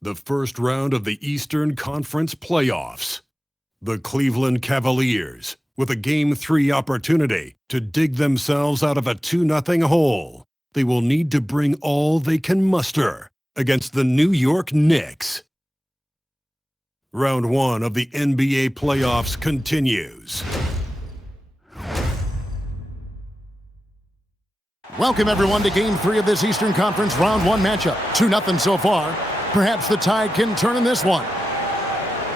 The first round of the Eastern Conference playoffs. The Cleveland Cavaliers, with a Game 3 opportunity to dig themselves out of a 2-0 hole. They will need to bring all they can muster against the New York Knicks. Round 1 of the NBA playoffs continues. Welcome, everyone, to Game 3 of this Eastern Conference Round 1 matchup. 2-0 so far. Perhaps the tide can turn in this one.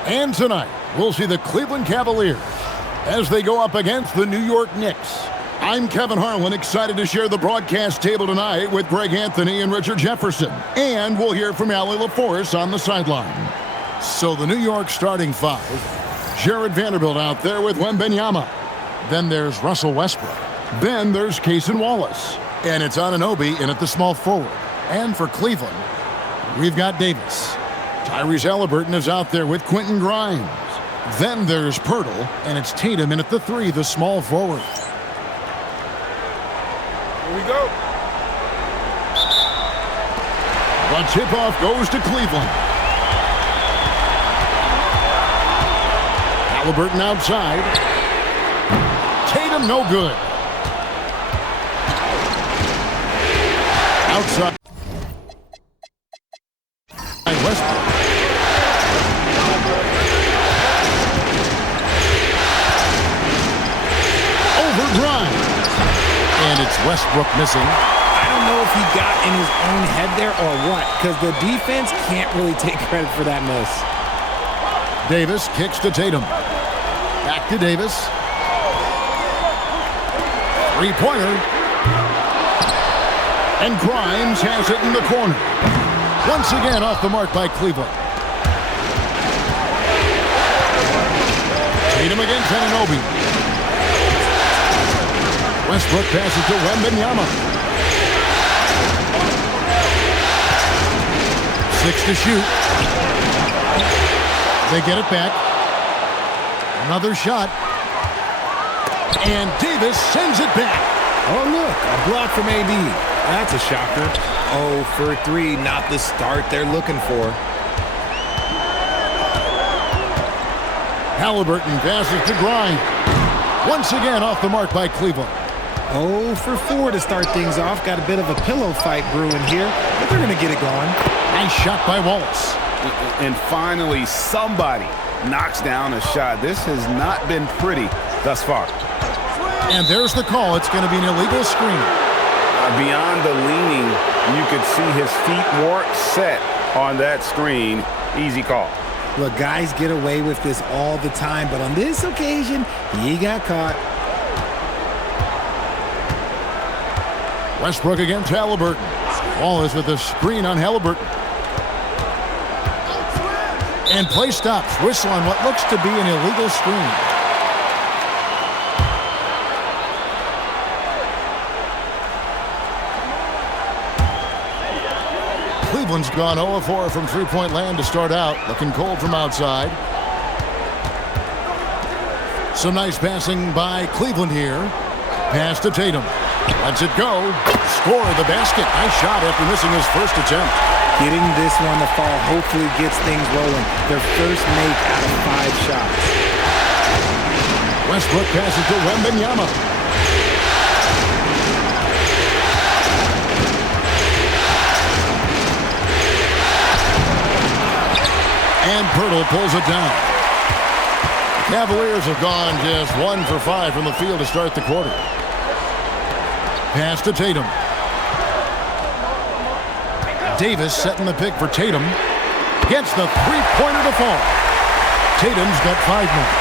And tonight, we'll see the Cleveland Cavaliers as they go up against the New York Knicks. I'm Kevin Harlan, excited to share the broadcast table tonight with Greg Anthony and Richard Jefferson. And we'll hear from Allie LaForce on the sideline. So the New York starting five. Jared Vanderbilt out there with Wembanyama. Then there's Russell Westbrook. Then there's Cason Wallace. And it's Anunoby in at the small forward. And for Cleveland, we've got Davis. Tyrese Halliburton is out there with Quentin Grimes. Then there's Pirtle, and it's Tatum in at the 3, the small forward. Here we go. The tip-off goes to Cleveland. Halliburton outside. Tatum no good. Outside. Westbrook. Over Grimes. And it's Westbrook missing. I don't know if he got in his own head there or what, because the defense can't really take credit for that miss. Davis kicks to Tatum. Back to Davis. Three-pointer. And Grimes has it in the corner. Once again off the mark by Cleveland. Tatum against Anunoby. Westbrook passes to Wembanyama. 6 to shoot. They get it back. Another shot. And Davis sends it back. Oh, look, a block from AD. That's a shocker. 0 for 3, not the start they're looking for. Halliburton passes to Grimes. Once again off the mark by Cleveland. 0 for 4 to start things off. Got a bit of a pillow fight brewing here, but they're going to get it going. Nice shot by Wallace. And finally, somebody knocks down a shot. This has not been pretty thus far. And there's the call. It's going to be an illegal screen. Beyond the leaning, you could see his feet weren't set on that screen. Easy call. Look, guys get away with this all the time, but on this occasion, he got caught. Westbrook against Halliburton. Wallace with a screen on Halliburton. And play stops. Whistle on what looks to be an illegal screen. Cleveland's gone 0-4 from three-point land to start out. Looking cold from outside. Some nice passing by Cleveland here. Pass to Tatum. Lets it go. Score the basket. Nice shot after missing his first attempt. Getting this one to fall hopefully gets things rolling. Their first make out of 5 shots. Westbrook passes to Wembanyama. And Pirtle pulls it down. The Cavaliers have gone just 1 for 5 from the field to start the quarter. Pass to Tatum. Davis setting the pick for Tatum. Gets the three-pointer to fall. Tatum's got 5 more.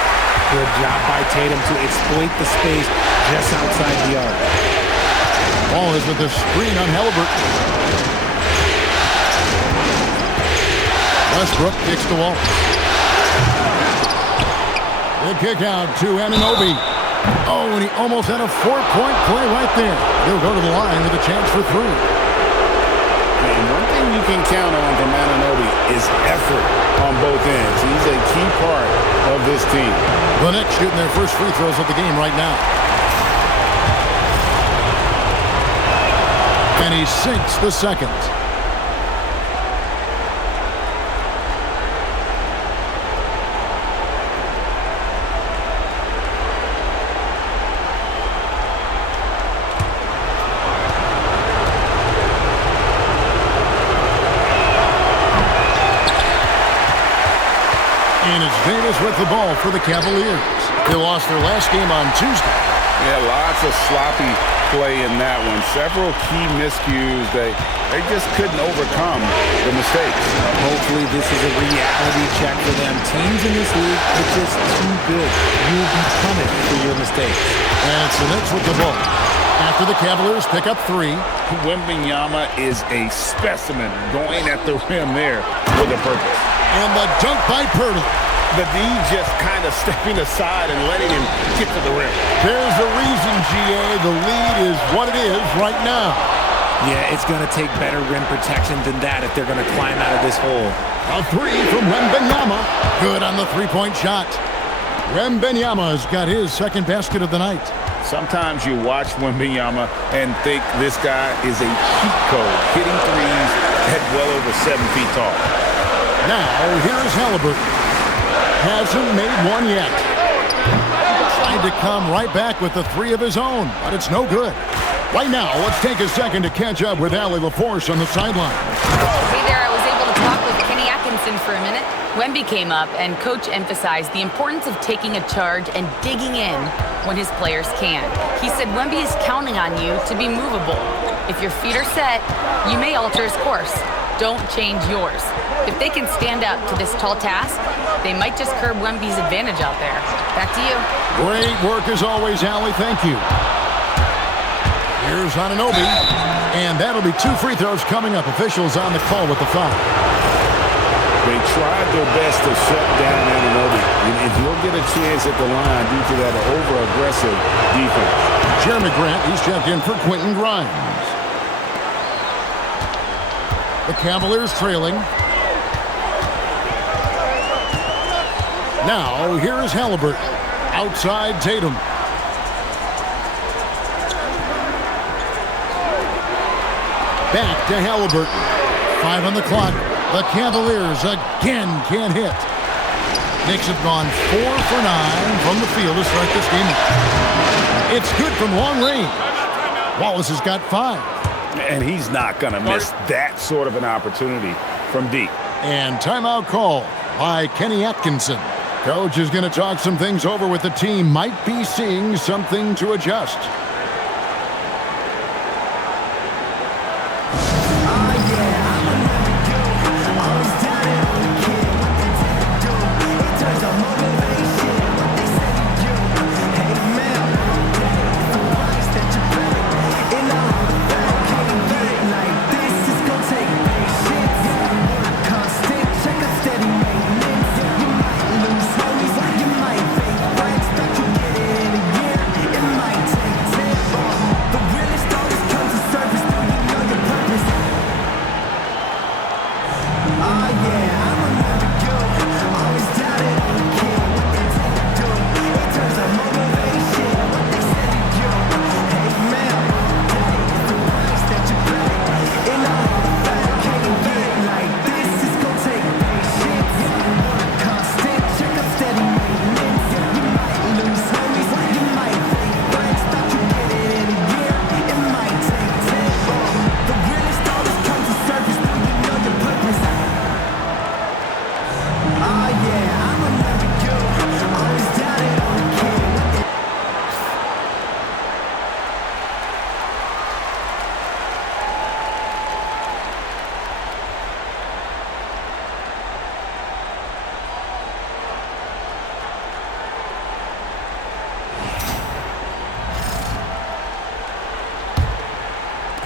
Good job by Tatum to exploit the space just outside the arc. Ball is with the screen on Halliburton. Westbrook kicks the wall. The kick out to Anunoby. Oh, and he almost had a 4-point play right there. He'll go to the line with a chance for 3. And one thing you can count on from Anunoby is effort on both ends. He's a key part of this team. The Knicks shooting their first free throws of the game right now. And he sinks the second. Davis with the ball for the Cavaliers. They lost their last game on Tuesday. Yeah, lots of sloppy play in that one. Several key miscues. They just couldn't overcome the mistakes. Hopefully this is a reality check for them. Teams in this league are just too good. You'll be punished for your mistakes. And it's the Knicks with the ball. After the Cavaliers pick up 3. Wembanyama is a specimen going at the rim there with a purpose. And the dunk by Purdy. The D just kind of stepping aside and letting him get to the rim. There's a reason, GA. The lead is what it is right now. Yeah, it's going to take better rim protection than that if they're going to climb out of this hole. A 3 from Wembanyama. Good on the three-point shot. Wembanyama's got his second basket of the night. Sometimes you watch Wembanyama and think this guy is a cheat code, hitting threes at well over 7 feet tall. Now, here's Halliburton. Hasn't made one yet. Tried to come right back with the 3 of his own, but it's no good. Right now, let's take a second to catch up with Allie LaForce on the sideline. Hey there, I was able to talk with Kenny Atkinson for a minute. Wemby came up, and Coach emphasized the importance of taking a charge and digging in when his players can. He said Wemby is counting on you to be movable. If your feet are set, you may alter his course. Don't change yours. If they can stand up to this tall task, they might just curb Wemby's advantage out there. Back to you. Great work as always, Allie. Thank you. Here's Anunoby, and that'll be 2 free throws coming up. Officials on the call with the foul. They tried their best to shut down Anunoby, and he'll get a chance at the line due to that over-aggressive defense. Jeremy Grant, he's checked in for Quentin Grimes. The Cavaliers trailing. Now, here is Halliburton. Outside Tatum. Back to Halliburton. 5 on the clock. The Cavaliers again can't hit. Knicks have gone 4 for 9 from the field to start this game. It's good from long range. Wallace has got 5. And he's not going to miss that sort of an opportunity from deep. And timeout call by Kenny Atkinson. Coach is going to talk some things over with the team. Might be seeing something to adjust.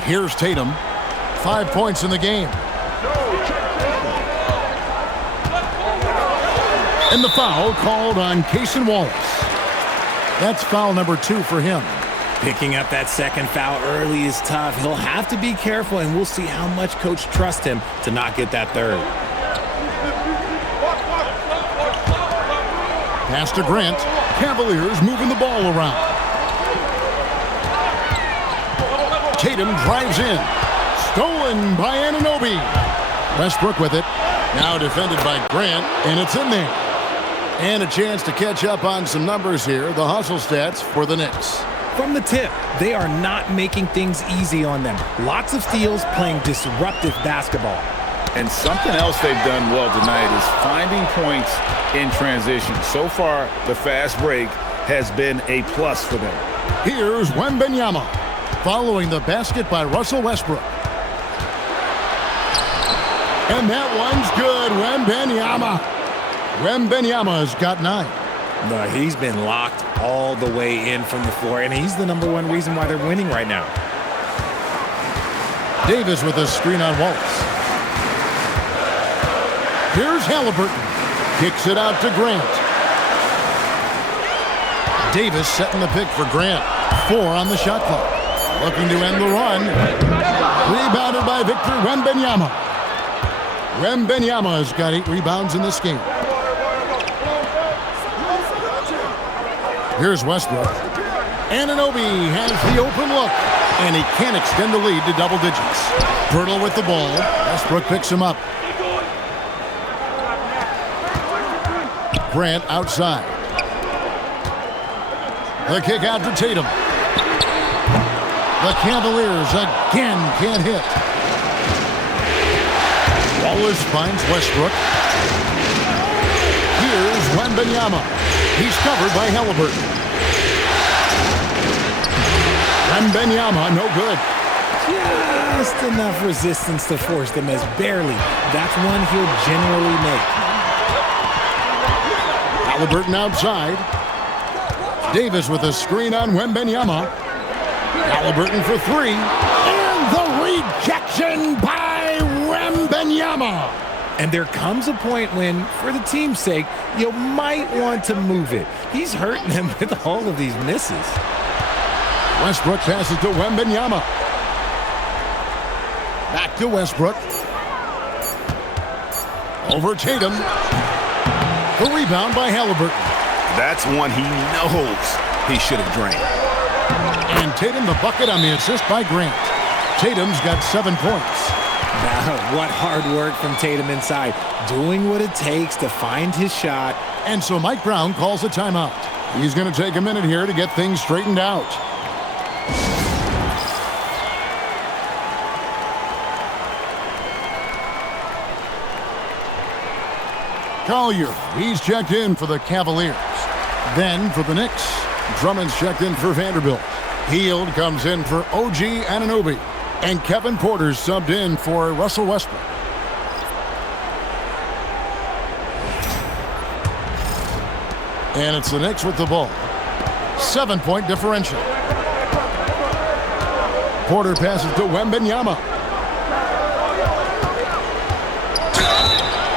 Here's Tatum. 5 points in the game. And the foul called on Cason Wallace. That's foul number 2 for him. Picking up that second foul early is tough. He'll have to be careful, and we'll see how much Coach trusts him to not get that third. Pass to Grant. Cavaliers moving the ball around. Tatum drives in. Stolen by Anunoby. Westbrook with it. Now defended by Grant, and it's in there. And a chance to catch up on some numbers here. The hustle stats for the Knicks. From the tip, they are not making things easy on them. Lots of steals, playing disruptive basketball. And something else they've done well tonight is finding points in transition. So far, the fast break has been a plus for them. Here's Wembanyama, following the basket by Russell Westbrook. And that one's good. Wembanyama's got 9. No, he's been locked all the way in from the floor, and he's the #1 reason why they're winning right now. Davis with a screen on Wallace. Here's Halliburton. Kicks it out to Grant. Davis setting the pick for Grant. 4 on the shot clock. Looking to end the run. Rebounded by Victor Wembanyama. Wembanyama's got 8 rebounds in this game. Here's Westbrook. Anunoby has the open look, and he can't extend the lead to double digits. Pirtle with the ball. Westbrook picks him up. Grant outside. The kick out to Tatum. The Cavaliers again can't hit. Wallace finds Westbrook. Here's Wembanyama. He's covered by Halliburton. Wembanyama, no good. Just enough resistance to force them as barely. That's one he'll generally make. Halliburton outside. Davis with a screen on Wembanyama. Halliburton for 3. And the rejection by Wembanyama. And there comes a point when, for the team's sake, you might want to move it. He's hurting them with all of these misses. Westbrook passes to Wembanyama. Back to Westbrook. Over Tatum. The rebound by Halliburton. That's one he knows he should have drained. And Tatum the bucket on the assist by Grant. Tatum's got 7 points. Now, what hard work from Tatum inside. Doing what it takes to find his shot. And so Mike Brown calls a timeout. He's going to take a minute here to get things straightened out. Collier, he's checked in for the Cavaliers. Then for the Knicks, Drummond's checked in for Vanderbilt. Hield comes in for OG Anunoby. And Kevin Porter's subbed in for Russell Westbrook. And it's the Knicks with the ball. 7-point differential. Porter passes to Wembanyama.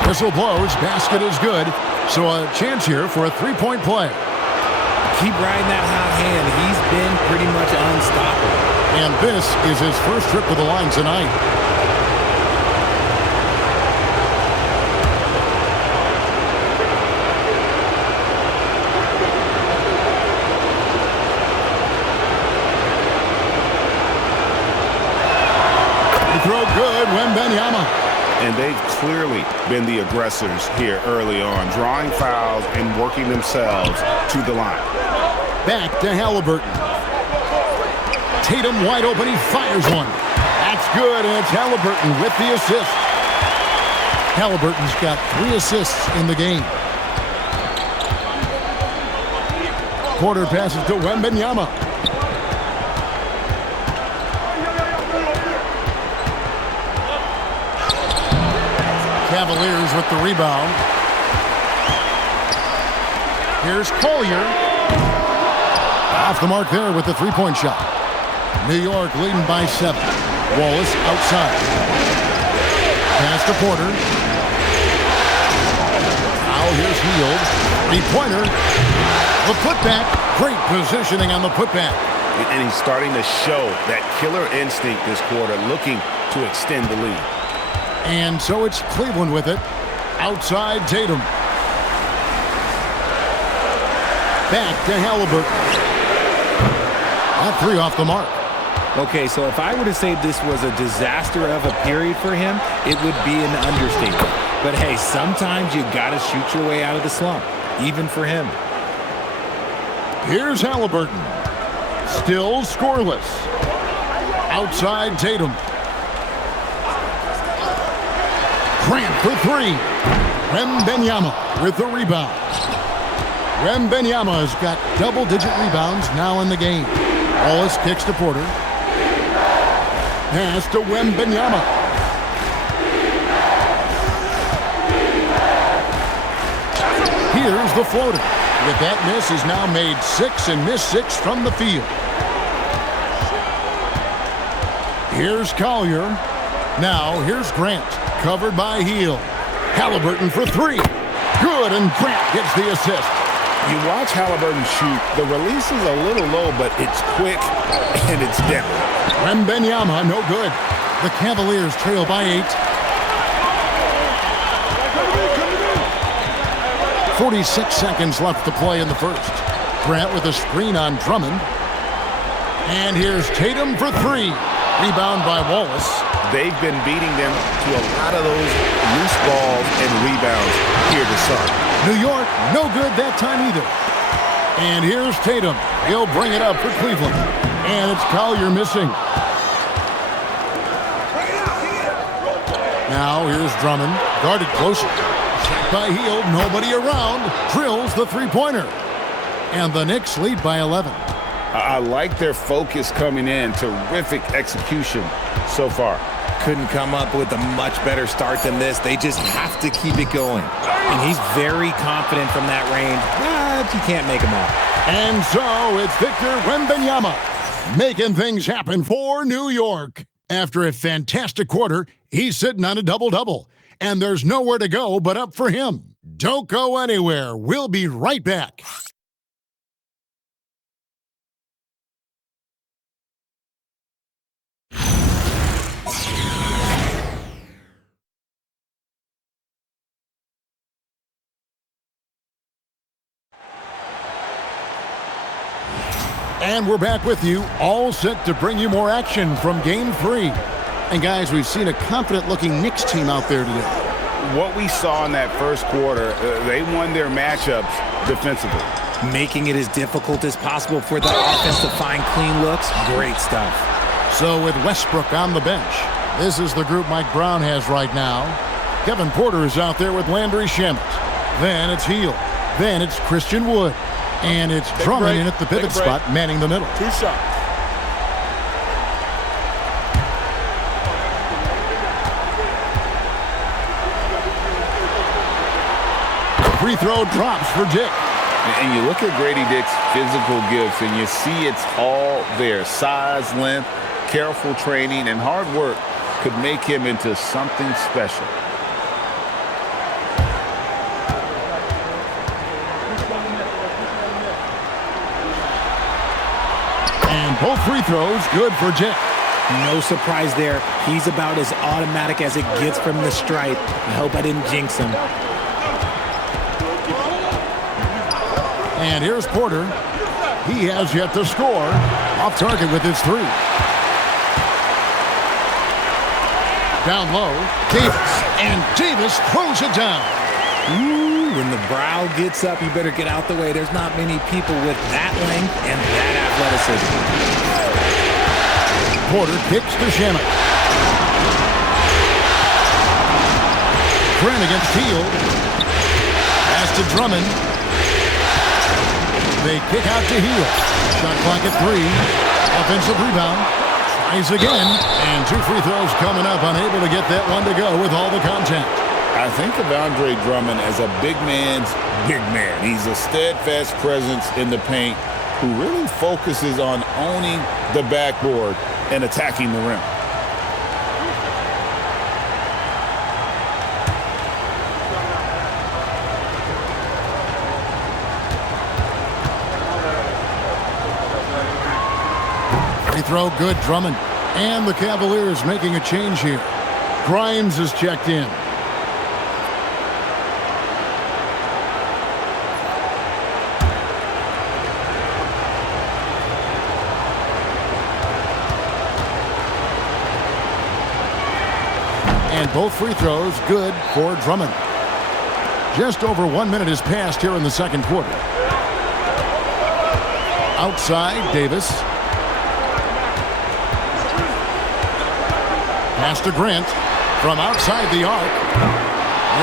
Whistle blows, basket is good. So a chance here for a 3-point play. Keep riding that hot hand. He's been pretty much unstoppable. And this is his first trip to the line tonight. Throw good, Wembanyama. And they've clearly been the aggressors here early on, drawing fouls and working themselves to the line. Back to Halliburton. Tatum wide open, he fires one. That's good, and it's Halliburton with the assist. Halliburton's got 3 assists in the game. Porter passes to Wembanyama. Cavaliers with the rebound. Here's Collier. Off the mark there with the 3-point shot. New York leading by 7. Wallace outside. Pass to Porter. Now here's Hield. 3-pointer. The putback. Great positioning on the putback. And he's starting to show that killer instinct this quarter, looking to extend the lead. And so it's Cleveland with it. Outside Tatum. Back to Halliburton. That 3 off the mark. Okay, so if I were to say this was a disaster of a period for him, it would be an understatement. But hey, sometimes you gotta shoot your way out of the slump, even for him. Here's Halliburton. Still scoreless. Outside Tatum. Grant for three. Wembanyama with the rebound. Wembanyama has got double-digit rebounds now in the game. Wallace kicks to Porter. Pass to Wembanyama. Here's the floater. With that miss, he's now made 6 and missed 6 from the field. Here's Collier. Now here's Grant, covered by Heel. Halliburton for three. Good, and Grant gets the assist. You watch Halliburton shoot. The release is a little low, but it's quick and it's deadly. Wembanyama, no good. The Cavaliers trail by 8. 46 seconds left to play in the first. Grant with a screen on Drummond. And here's Tatum for three. Rebound by Wallace. They've been beating them to a lot of those loose balls and rebounds here to start. New York, no good that time either. And here's Tatum. He'll bring it up for Cleveland. And it's Collier missing. Now here's Drummond. Guarded closer. Shot by Hield. Nobody around. Drills the three-pointer. And the Knicks lead by 11. I like their focus coming in. Terrific execution so far. Couldn't come up with a much better start than this. They just have to keep it going. And he's very confident from that range, but you can't make him out. And so it's Victor Wembanyama making things happen for New York. After a fantastic quarter, he's sitting on a double-double. And there's nowhere to go but up for him. Don't go anywhere. We'll be right back. And we're back with you, all set to bring you more action from Game 3. And guys, we've seen a confident-looking Knicks team out there today. What we saw in that first quarter, they won their matchups defensively. Making it as difficult as possible for the offense to find clean looks. Great stuff. So with Westbrook on the bench, this is the group Mike Brown has right now. Kevin Porter is out there with Landry Shamet. Then it's Hield. Then it's Christian Wood. And it's Drummond in at the pivot spot, manning the middle. 2 shots. Free throw drops for Dick. And you look at Grady Dick's physical gifts, and you see it's all there. Size, length, careful training, and hard work could make him into something special. Both free throws good for Dick. No surprise there. He's about as automatic as it gets from the stripe. I hope I didn't jinx him. And here's Porter. He has yet to score. Off target with his three. Down low, Davis. And Davis throws it down. Ooh, when the brow gets up, you better get out the way. There's not many people with that length and that athleticism. Porter kicks to Shamet. Grant against Hield. Pass to Drummond. They kick out to Hield. Shot clock at 3. Offensive rebound. Tries again. And 2 free throws coming up. Unable to get that one to go with all the contact. I think of Andre Drummond as a big man's big man. He's a steadfast presence in the paint who really focuses on owning the backboard and attacking the rim. Free throw good, Drummond. And the Cavaliers making a change here. Grimes is checked in. And both free throws good for Drummond. Just over 1 minute has passed here in the second quarter. Outside, Davis. Pass to Grant. From outside the arc,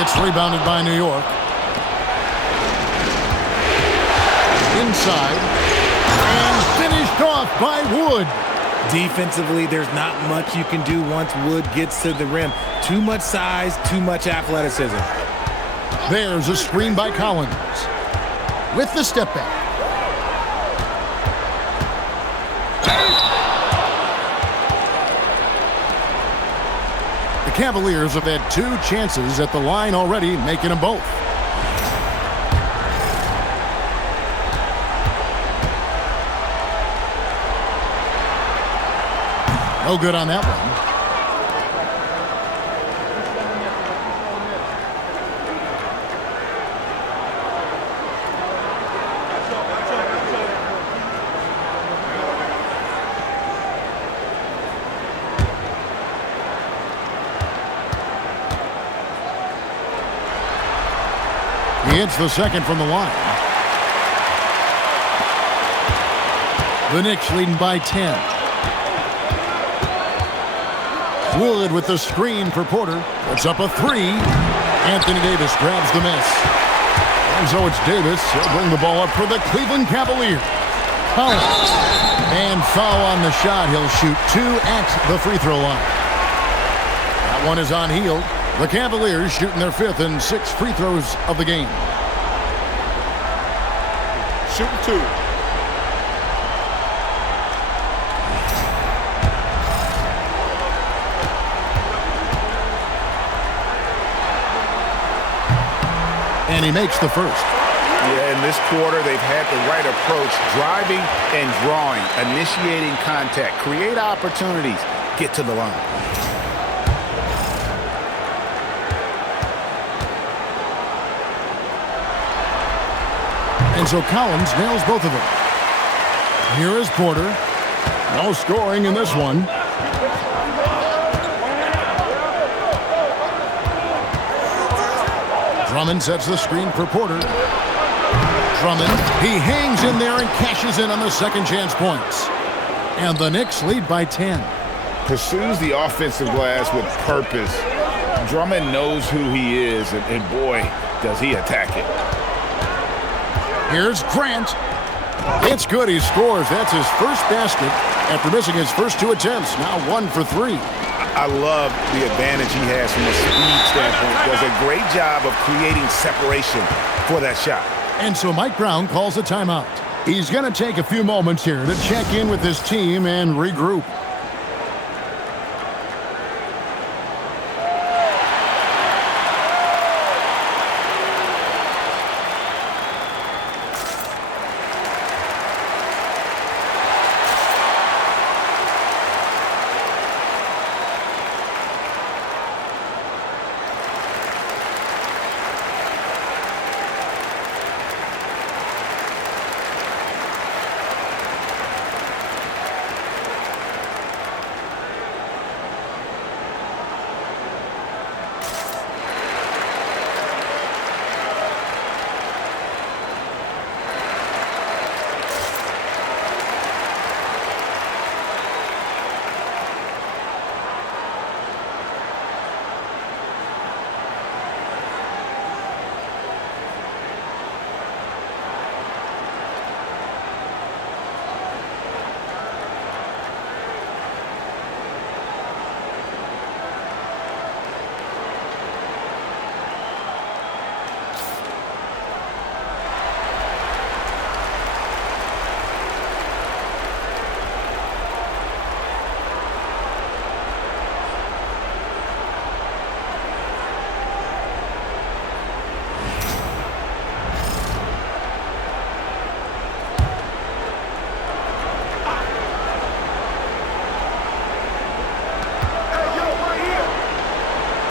it's rebounded by New York. Inside, and finished off by Wood. Defensively, there's not much you can do once Wood gets to the rim. Too much size, too much athleticism. There's a screen by Collins with the step back. The Cavaliers have had 2 chances at the line already, making them both. No good on that one. He hits the second from the line. The Knicks leading by 10. Wood with the screen for Porter. Puts up a 3. Anthony Davis grabs the miss. And so it's Davis. He'll bring the ball up for the Cleveland Cavaliers. Collins. And foul on the shot. He'll shoot 2 at the free throw line. That one is on Hield. The Cavaliers shooting their 5th and 6th free throws of the game. Shooting 2. And he makes the first. Yeah, in this quarter, they've had the right approach, driving and drawing, initiating contact, create opportunities, get to the line. And so Collins nails both of them. Here is Porter. No scoring in this one. Drummond sets the screen for Porter. Drummond, he hangs in there and cashes in on the second chance points. And the Knicks lead by 10. Pursues the offensive glass with purpose. Drummond knows who he is, and boy, does he attack it. Here's Grant. It's good. He scores. That's his first basket after missing his first 2 attempts. Now 1 for 3. I love the advantage he has from a speed standpoint. Does a great job of creating separation for that shot. And so Mike Brown calls a timeout. He's going to take a few moments here to check in with his team and regroup.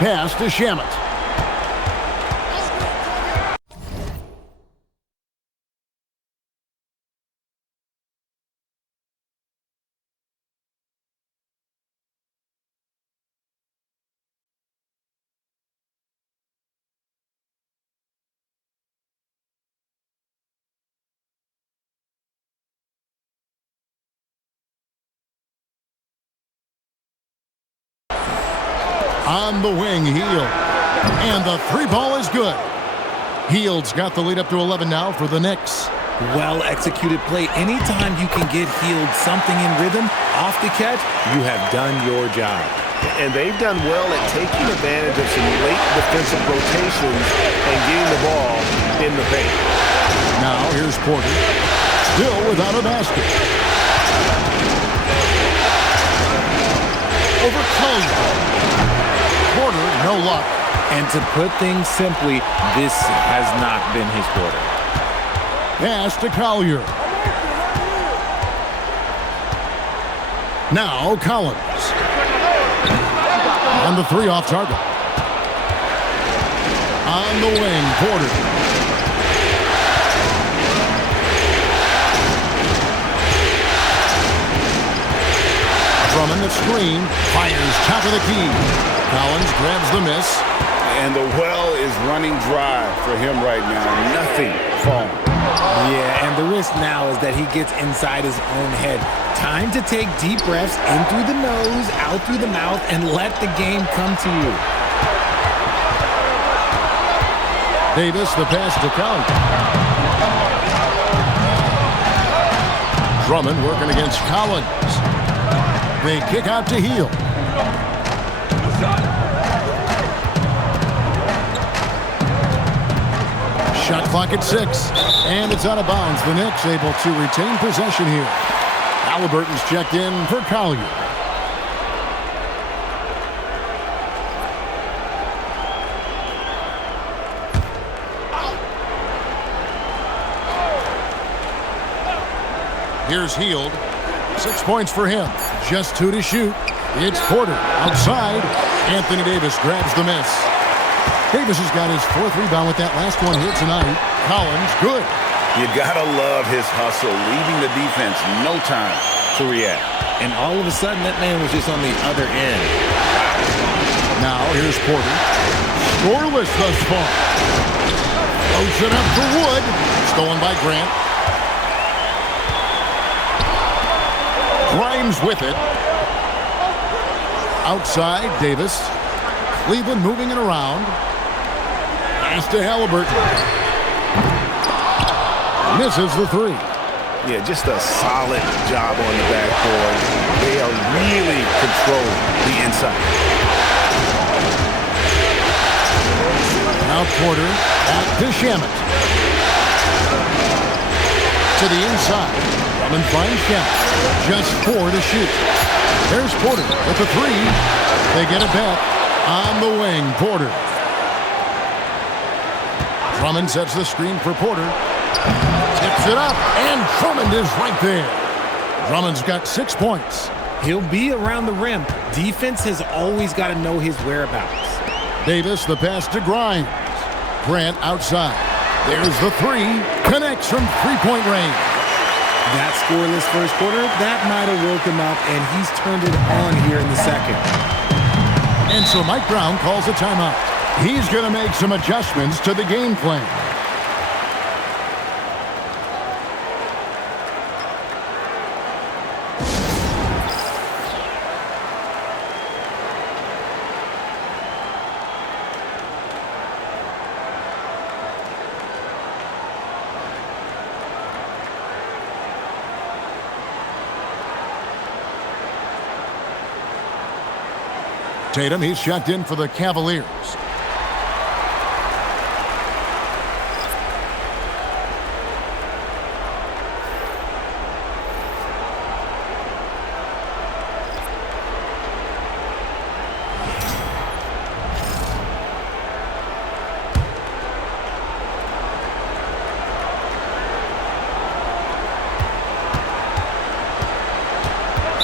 Pass to Shamet. On the wing, Hield. And the three ball is good. Hield's got the lead up to 11 now for the Knicks. Well-executed play. Anytime you can get Hield something in rhythm off the catch, you have done your job. And they've done well at taking advantage of some late defensive rotations and getting the ball in the paint. Now here's Porter. Still without a basket. Over Collier. Porter, no luck. And to put things simply, this has not been his quarter. Pass to Collier. Now Collins. On the three off target. On the wing, Porter. Drummond the screen. Fires top of the key. Collins grabs the miss. And the well is running dry for him right now. Nothing falling. Yeah, and the risk now is that he gets inside his own head. Time to take deep breaths in through the nose, out through the mouth, and let the game come to you. Davis, the pass to Collins. Drummond working against Collins. They kick out to Hield. Shot clock at 6, and it's out of bounds. The Knicks able to retain possession here. Halliburton's checked in for Collier. Here's Hield. 6 points for him. Just 2 to shoot. It's Porter outside. Anthony Davis grabs the miss. Davis has got his 4th rebound with that last one here tonight. Collins, good. You gotta love his hustle, leaving the defense no time to react. And all of a sudden, that man was just on the other end. Now here's Porter. Scoreless thus far. Throws it up for Wood. Stolen by Grant. Grimes with it. Outside, Davis. Cleveland moving it around. Pass to Halliburton. Misses the 3. Yeah, just a solid job on the backboard. They are really controlling the inside. Now Porter back to Shamet. To the inside. Drummond finds Shamet. Just 4 to shoot. There's Porter with the 3. They get it back. On the wing, Porter. Drummond sets the screen for Porter. Tips it up, and Drummond is right there. Drummond's got 6 points. He'll be around the rim. Defense has always got to know his whereabouts. Davis, the pass to Grimes. Grant outside. There's the 3. Connects from three-point range. That scoreless first quarter, that might have woke him up, and he's turned it on here in the second. And so Mike Brown calls a timeout. He's going to make some adjustments to the game plan. Tatum, he's checked in for the Cavaliers.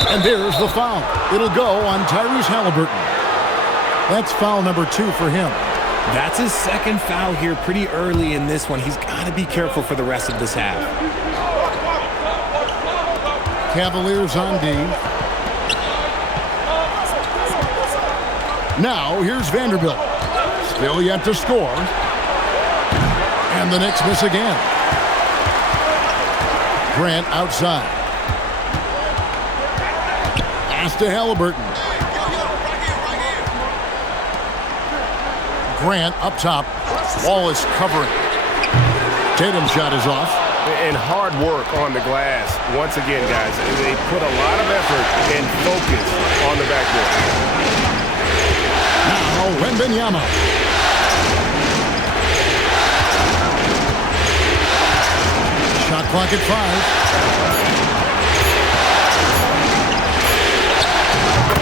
And there's the foul. It'll go on Tyrese Halliburton. That's foul number 2 for him. That's his second foul here pretty early in this one. He's got to be careful for the rest of this half. Cavaliers on D. Now here's Vanderbilt. Still yet to score. And the Knicks miss again. Grant outside. Pass to Halliburton. Grant up top. Wallace covering. Tatum's shot is off. And hard work on the glass. Once again, guys, they put a lot of effort and focus on the backboard. Now, Wembanyama. Shot clock at 5.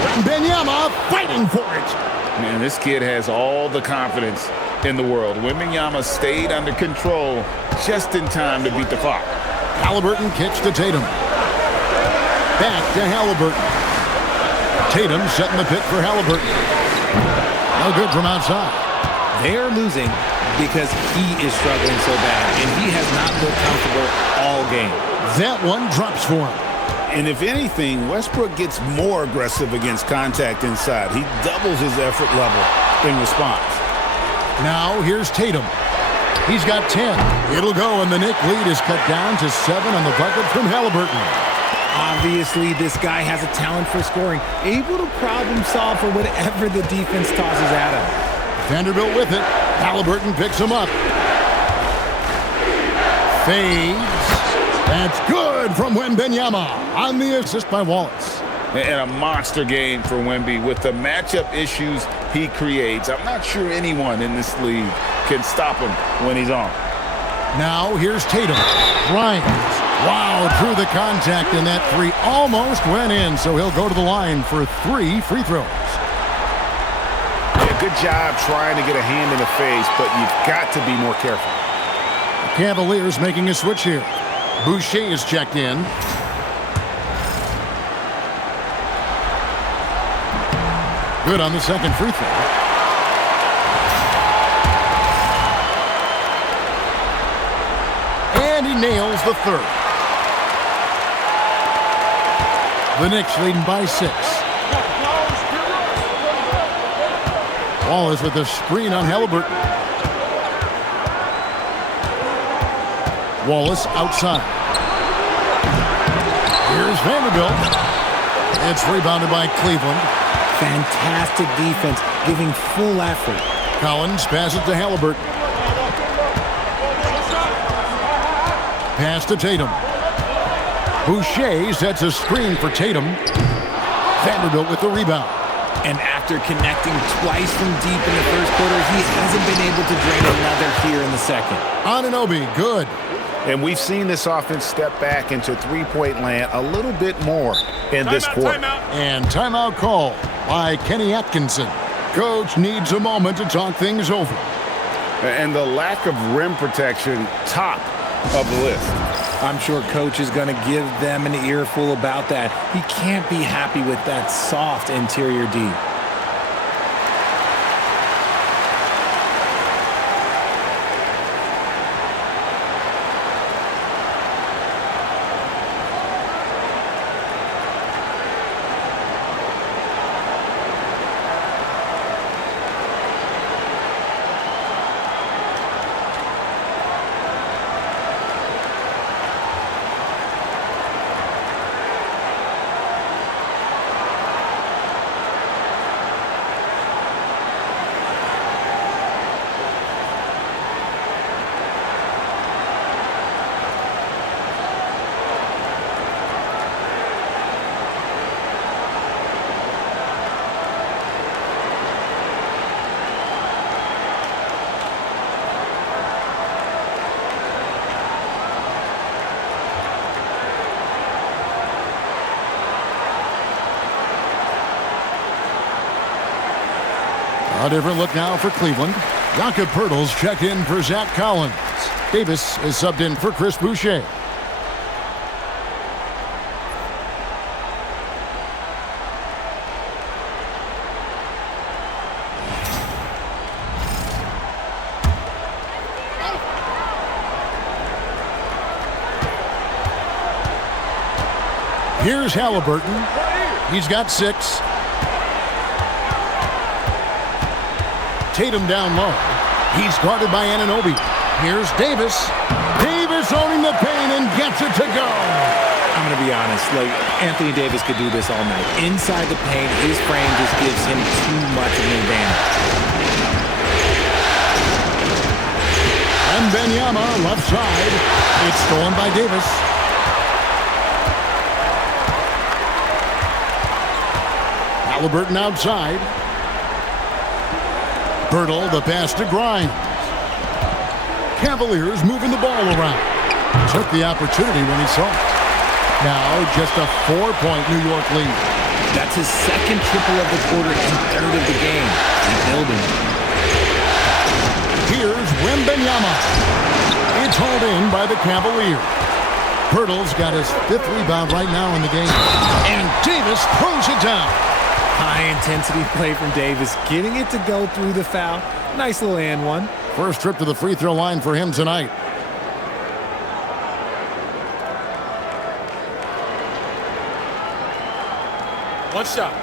Wembanyama fighting for it. Man, this kid has all the confidence in the world. Wembanyama stayed under control just in time to beat the clock. Halliburton kicks to Tatum. Back to Halliburton. Tatum setting the pick for Halliburton. No good from outside. They're losing because he is struggling so bad, and he has not looked comfortable all game. That one drops for him. And if anything, Westbrook gets more aggressive against contact inside. He doubles his effort level in response. Now here's Tatum. He's got 10. It'll go, and the Knicks lead is cut down to 7 on the bucket from Halliburton. Obviously, this guy has a talent for scoring, able to problem solve for whatever the defense tosses at him. Vanderbilt with it. Halliburton picks him up. Fades. That's good from Wembanyama on the assist by Wallace. And a monster game for Wemby with the matchup issues he creates. I'm not sure anyone in this league can stop him when he's on. Now here's Tatum. Bryant. Wow, through the contact, and that three almost went in, so he'll go to the line for 3 free throws. Yeah, good job trying to get a hand in the face, but you've got to be more careful. The Cavaliers making a switch here. Boucher is checked in. Good on the second free throw. And he nails the third. The Knicks leading by 6. Wallace with the screen on Halliburton. Wallace outside. Here's Vanderbilt. It's rebounded by Cleveland. Fantastic defense, giving full effort. Collins passes to Halliburton. Pass to Tatum. Boucher sets a screen for Tatum. Vanderbilt with the rebound. And after connecting twice from deep in the first quarter, he hasn't been able to drain another here in the second. Anunoby, good. And we've seen this offense step back into three-point land a little bit more in this quarter. And timeout call by Kenny Atkinson. Coach needs a moment to talk things over. And the lack of rim protection, top of the list. I'm sure Coach is going to give them an earful about that. He can't be happy with that soft interior D. A different look now for Cleveland. Jakob Poeltl's checked in for Zach Collins. Davis is subbed in for Chris Boucher. Here's Halliburton. He's got 6. Tatum down low. He's guarded by Anunoby. Here's Davis. Davis owning the paint and gets it to go. I'm going to be honest, like Anthony Davis could do this all night. Inside the paint, his frame just gives him too much of an advantage. Wembanyama left side. It's stolen by Davis. Halliburton outside. Bertle, the pass to Grimes. Cavaliers moving the ball around. Took the opportunity when he saw it. Now just a 4-point New York lead. That's his second triple of the quarter and third of the game. He's building. Here's Wembanyama. It's hauled in by the Cavaliers. Bertle's got his 5th rebound right now in the game. And Davis throws it down. High-intensity play from Davis, getting it to go through the foul. Nice little and one. First trip to the free throw line for him tonight. One shot.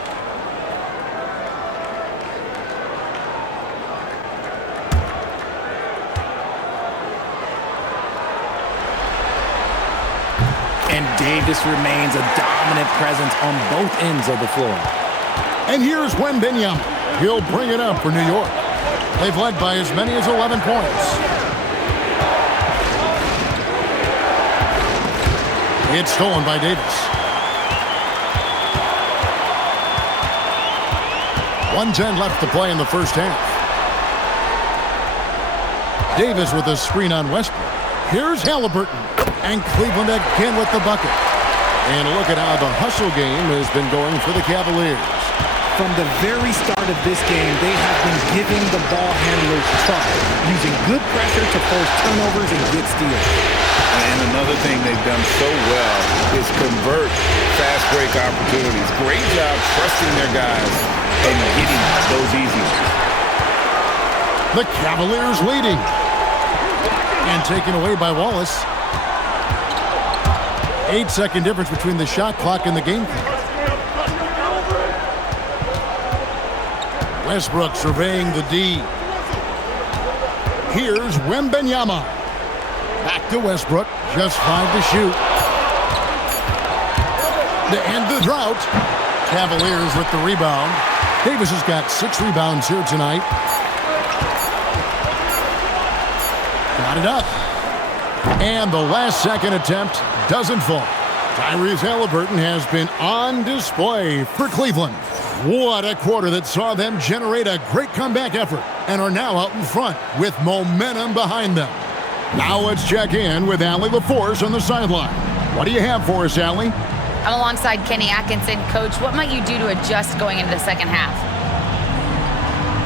And Davis remains a dominant presence on both ends of the floor. And here's Wembanyama. He'll bring it up for New York. They've led by as many as 11 points. It's stolen by Davis. 1:10 left to play in the first half. Davis with a screen on Westbrook. Here's Halliburton. And Cleveland again with the bucket. And look at how the hustle game has been going for the Cavaliers. From the very start of this game, they have been giving the ball handlers trouble, using good pressure to force turnovers and get steals. And another thing they've done so well is convert fast break opportunities. Great job trusting their guys and getting those easy ones. The Cavaliers leading. And taken away by Wallace. 8-second difference between the shot clock and the game clock. Westbrook surveying the D. Here's Wembanyama. Back to Westbrook. Just 5 to shoot. To end the drought. Cavaliers with the rebound. Davis has got 6 rebounds here tonight. Got it up. And the last second attempt doesn't fall. Tyrese Halliburton has been on display for Cleveland. What a quarter that saw them generate a great comeback effort and are now out in front with momentum behind them. Now let's check in with Allie LaForce on the sideline. What do you have for us, Allie? I'm alongside Kenny Atkinson. Coach, what might you do to adjust going into the second half?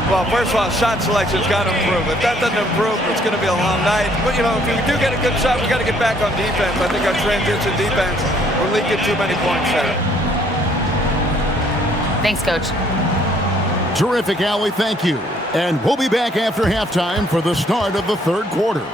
Well, first of all, shot selection's got to improve. If that doesn't improve, it's going to be a long night. But, you know, if we do get a good shot, we got to get back on defense. I think our transition defense, we're leaking too many points there. Thanks, Coach. Terrific, Allie. Thank you. And we'll be back after halftime for the start of the third quarter.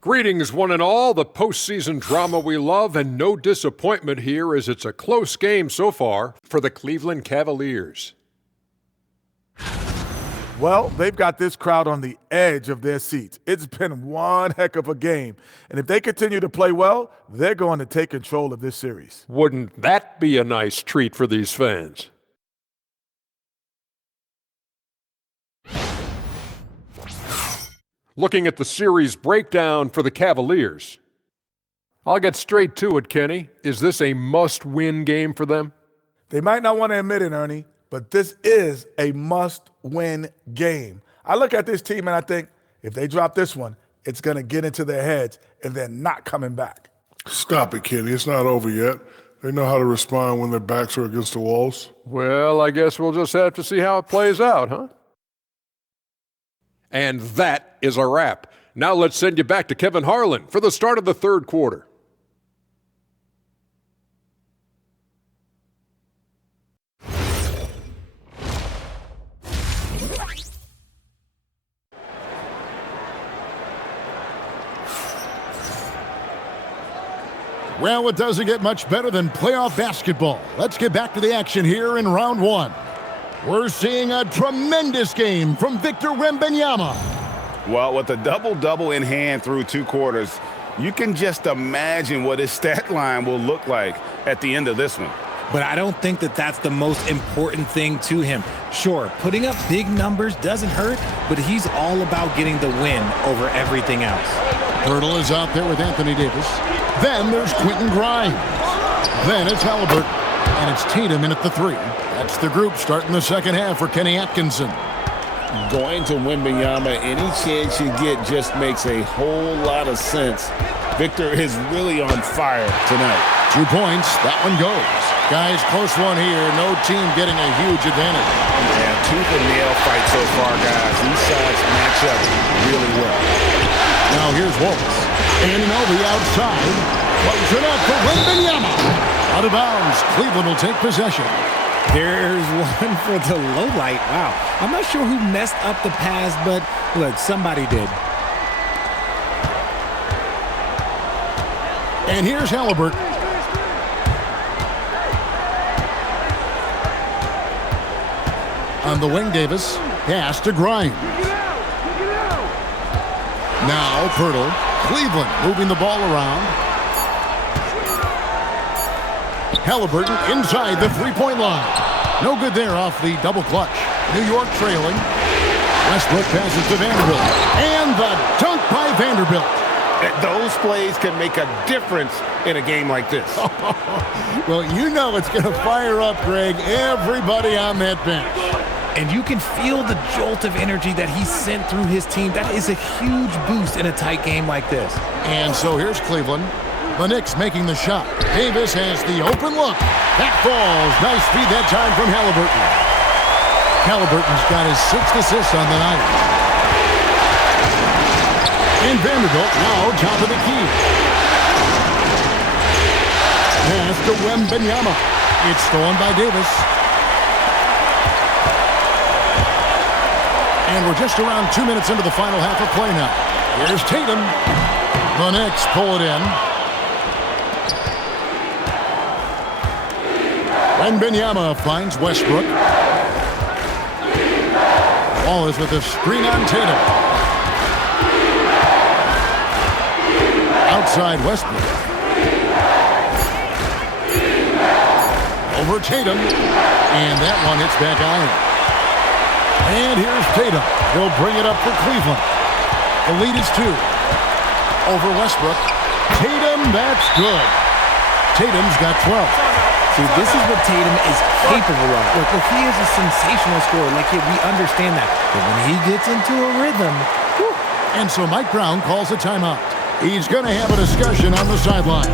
Greetings, one and all. The postseason drama we love, and no disappointment here as it's a close game so far for the Cleveland Cavaliers. Well, they've got this crowd on the edge of their seats. It's been one heck of a game. And if they continue to play well, they're going to take control of this series. Wouldn't that be a nice treat for these fans? Looking at the series breakdown for the Cavaliers. I'll get straight to it, Kenny. Is this a must-win game for them? They might not want to admit it, Ernie, but this is a must-win game. I look at this team and I think if they drop this one, it's going to get into their heads and they're not coming back. Stop it, Kenny. It's not over yet. They know how to respond when their backs are against the walls. Well, I guess we'll just have to see how it plays out, huh? And that is a wrap. Now let's send you back to Kevin Harlan for the start of the third quarter. Well, it doesn't get much better than playoff basketball. Let's get back to the action here in round one. We're seeing a tremendous game from Victor Wembanyama. Well, with a double-double in hand through 2 quarters, you can just imagine what his stat line will look like at the end of this one. But I don't think that that's the most important thing to him. Sure, putting up big numbers doesn't hurt, but he's all about getting the win over everything else. Hurdle is out there with Anthony Davis. Then there's Quentin Grimes. Then it's Halliburton. And it's Tatum in at the 3. That's the group starting the second half for Kenny Atkinson. Going to Wembanyama any chance you get just makes a whole lot of sense. Victor is really on fire tonight. 2 points. That one goes. Guys, close one here. No team getting a huge advantage. Yeah, tooth and nail fight so far, guys. These sides match up really well. Now here's Wallace. And the outside. Close it up for Wembanyama. Out of bounds. Cleveland will take possession. There's one for the low light. Wow. I'm not sure who messed up the pass, but look, somebody did. And here's Halliburton. On the wing, Davis. Pass to Grimes. Now, Pirtle. Cleveland moving the ball around. Halliburton inside the three-point line. No good there off the double clutch. New York trailing. Westbrook passes to Vanderbilt. And the dunk by Vanderbilt. Those plays can make a difference in a game like this. Well, you know it's going to fire up, Greg, everybody on that bench. And you can feel the jolt of energy that he sent through his team. That is a huge boost in a tight game like this. And so here's Cleveland. The Knicks making the shot. Davis has the open look. That falls. Nice feed that time from Halliburton. Halliburton's got his 6th assist on the night. And Vanderbilt now top of the key. Pass to Wembanyama. It's stolen by Davis. And we're just around 2 minutes into the final half of play now. Here's Tatum. The Knicks pull it in. Wembanyama finds Westbrook. Ball is with a screen on Tatum. Outside Westbrook. Over Tatum. And that one hits back iron. And here's Tatum. He'll bring it up for Cleveland. The lead is 2. Over Westbrook. Tatum, that's good. Tatum's got 12. See, this is what Tatum is capable of. Look, he is a sensational scorer. Like, we understand that. But when he gets into a rhythm... Whew. And so Mike Brown calls a timeout. He's going to have a discussion on the sideline.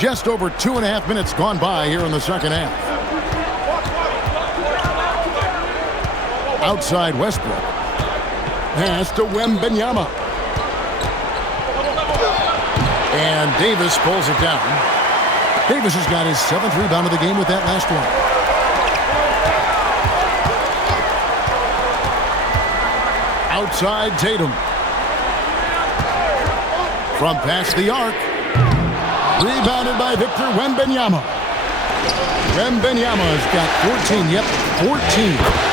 Just over 2.5 minutes gone by here in the second half. Outside Westbrook. Pass to Wembanyama. And Davis pulls it down. Davis has got his 7th rebound of the game with that last one. Outside Tatum. From past the arc. Rebounded by Victor Wembanyama. Wembanyama has got 14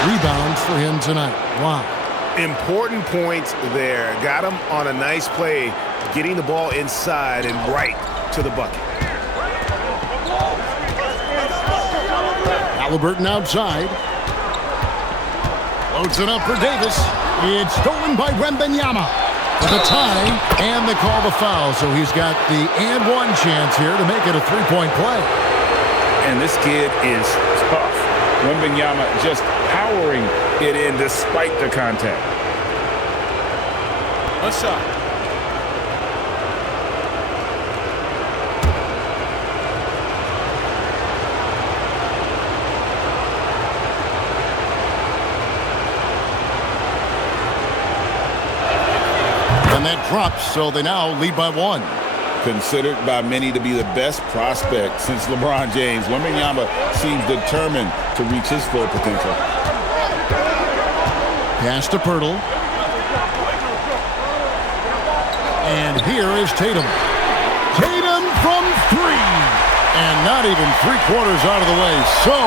rebounds for him tonight. Wow. Important points there. Got him on a nice play, getting the ball inside and right to the bucket. Halliburton outside. Loads it up for Davis. It's stolen by Wembanyama. For the tie, and they call the foul. So he's got the and one chance here to make it a three-point play. And this kid is tough. Wembanyama just powering it in despite the contact. What's up? And that drops, so they now lead by 1. Considered by many to be the best prospect since LeBron James, Wembanyama seems determined to reach his full potential. Pass to Pirtle. And here is Tatum. Tatum from 3. And not even 3/4 out of the way. So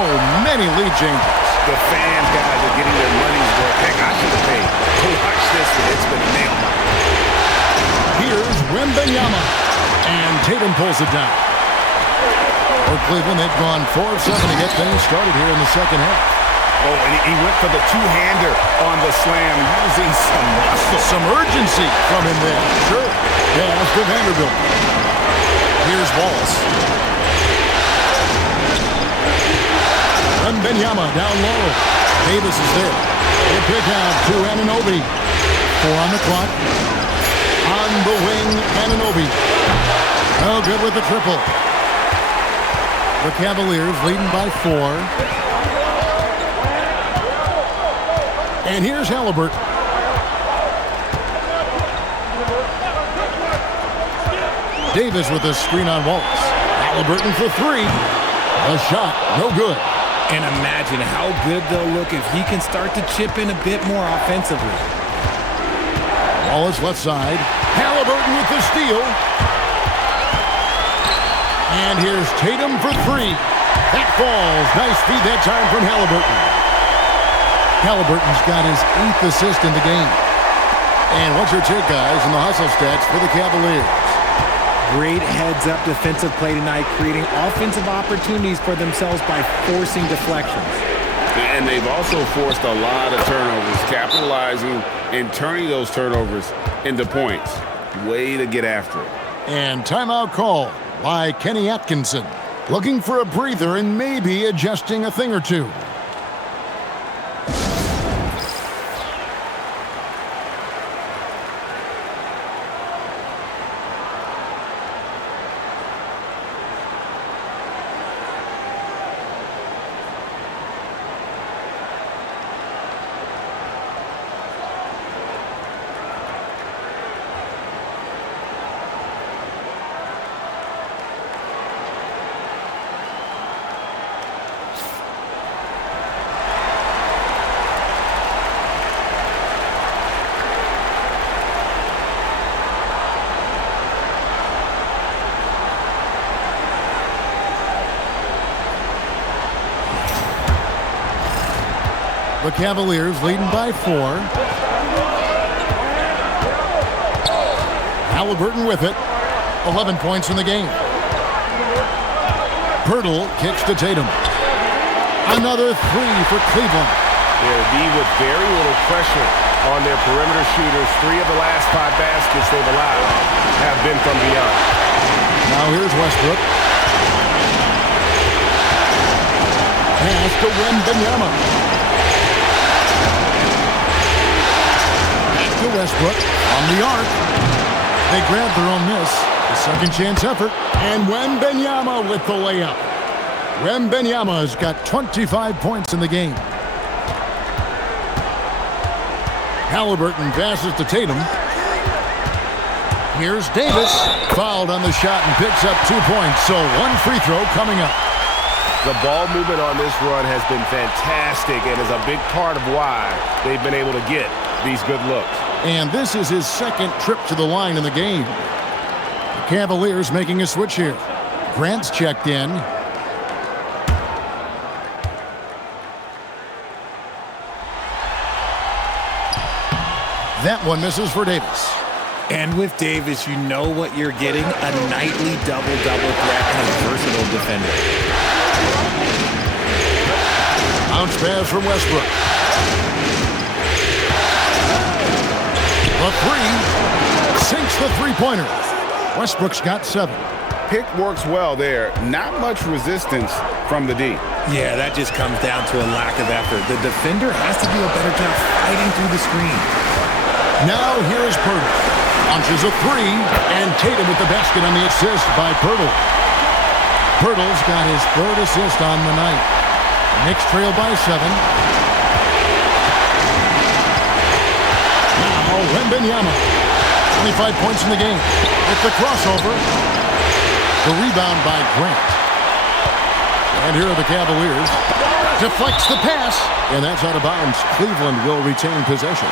many lead changes. The fans, guys, are getting their money's worth. Heck, I should have paid. Watch this one. It's been a nail biter. Here's Wembanyama. And Tatum pulls it down. For Cleveland, they've gone 4 of 7 to get things started here in the second half. Oh, and he went for the two-hander on the slam, using some muscle. Some urgency from him there. Sure. Pass to Vanderbilt. Here's Wallace. Wembanyama down low. Davis is there. They pick out to Anunoby. 4 on the clock. On the wing, Anunoby. Oh, good with the triple. The Cavaliers leading by 4. And here's Halliburton. Davis with a screen on Wallace. Halliburton for 3. A shot, no good. And imagine how good they'll look if he can start to chip in a bit more offensively. Wallace left side. Halliburton with the steal. And here's Tatum for 3. That falls. Nice feed that time from Halliburton. Halliburton's got his 8th assist in the game. And what's your take, guys, in the hustle stats for the Cavaliers? Great heads-up defensive play tonight, creating offensive opportunities for themselves by forcing deflections. And they've also forced a lot of turnovers, capitalizing and turning those turnovers into points. Way to get after it. And timeout call by Kenny Atkinson. Looking for a breather and maybe adjusting a thing or two. The Cavaliers leading by 4. Halliburton with it. 11 points in the game. Pirtle kicks to Tatum. Another 3 for Cleveland. They'll be with very little pressure on their perimeter shooters. 3 of the last 5 baskets they've allowed have been from beyond. Now here's Westbrook. Pass to Wembanyama. To Westbrook on the arc. They grab their own miss. The second chance effort. And Wembanyama with the layup. Wembanyama has got 25 points in the game. Halliburton passes to Tatum. Here's Davis. Fouled on the shot and picks up 2 points. So one free throw coming up. The ball movement on this run has been fantastic and is a big part of why they've been able to get these good looks. And this is his second trip to the line in the game. The Cavaliers making a switch here. Grant's checked in. That one misses for Davis. And with Davis, you know what you're getting, a nightly double-double threat and a versatile defender. Bounce pass from Westbrook. The three sinks the three-pointer. Westbrook's got 7. Pick works well there. Not much resistance from the D. Yeah, that just comes down to a lack of effort. The defender has to do a better job fighting through the screen. Now here's Pirtle. Launches a 3, and Tatum with the basket on the assist by Pirtle. Pirtle's got his 3rd assist on the night. Knicks trail by 7. Now Wembanyama. 25 points in the game. With the crossover. The rebound by Grant. And here are the Cavaliers. Deflects the pass. And that's out of bounds. Cleveland will retain possession.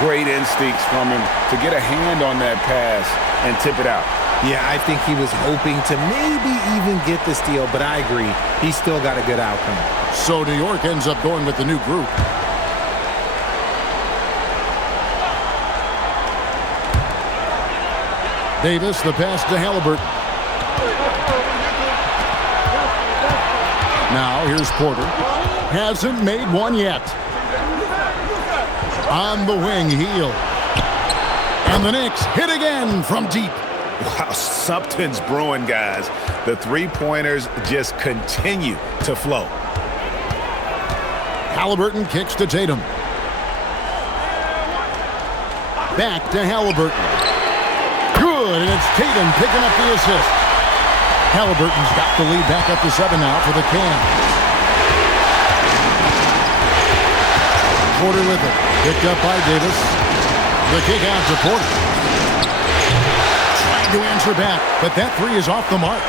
Great instincts from him to get a hand on that pass and tip it out. Yeah, I think he was hoping to maybe even get the steal, but I agree. He's still got a good outcome. So New York ends up going with the new group. Davis, the pass to Halliburton. Now here's Porter. Hasn't made one yet. On the wing, Heel. And the Knicks hit again from deep. Wow, something's brewing, guys. The three-pointers just continue to flow. Halliburton kicks to Tatum. Back to Halliburton. Good, and it's Tatum picking up the assist. Halliburton's got the lead back up to 7 now for the Cavs. Porter with it. Picked up by Davis. The kick out to Porter. Trying to answer back, but that 3 is off the mark.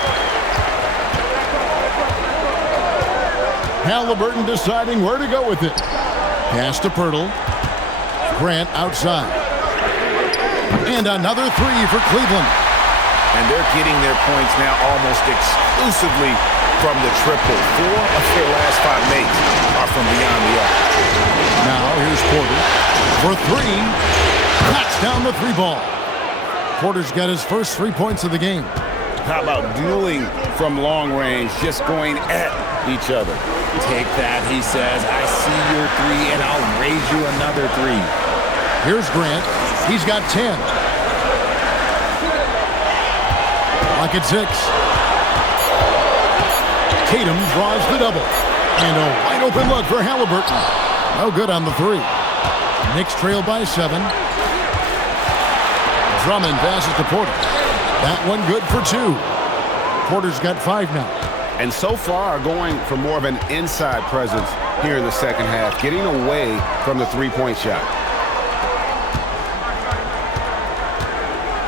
Halliburton deciding where to go with it. Pass to Pirtle. Grant outside. And another 3 for Cleveland. And they're getting their points now almost exclusively from the triple. 4 of their last 5 makes are from beyond the arc. Now here's Porter for 3. Knocks down the 3 ball. Porter's got his first 3 points of the game. How about dueling from long range, just going at each other? Take that, he says. I see your 3, and I'll raise you another 3. Here's Grant. He's got 10. Lock at 6. Tatum draws the double. And a wide open look for Halliburton. No good on the 3. Knicks trail by 7. Drummond passes to Porter. That one good for 2. Porter's got 5 now. And so far going for more of an inside presence here in the second half, getting away from the three-point shot.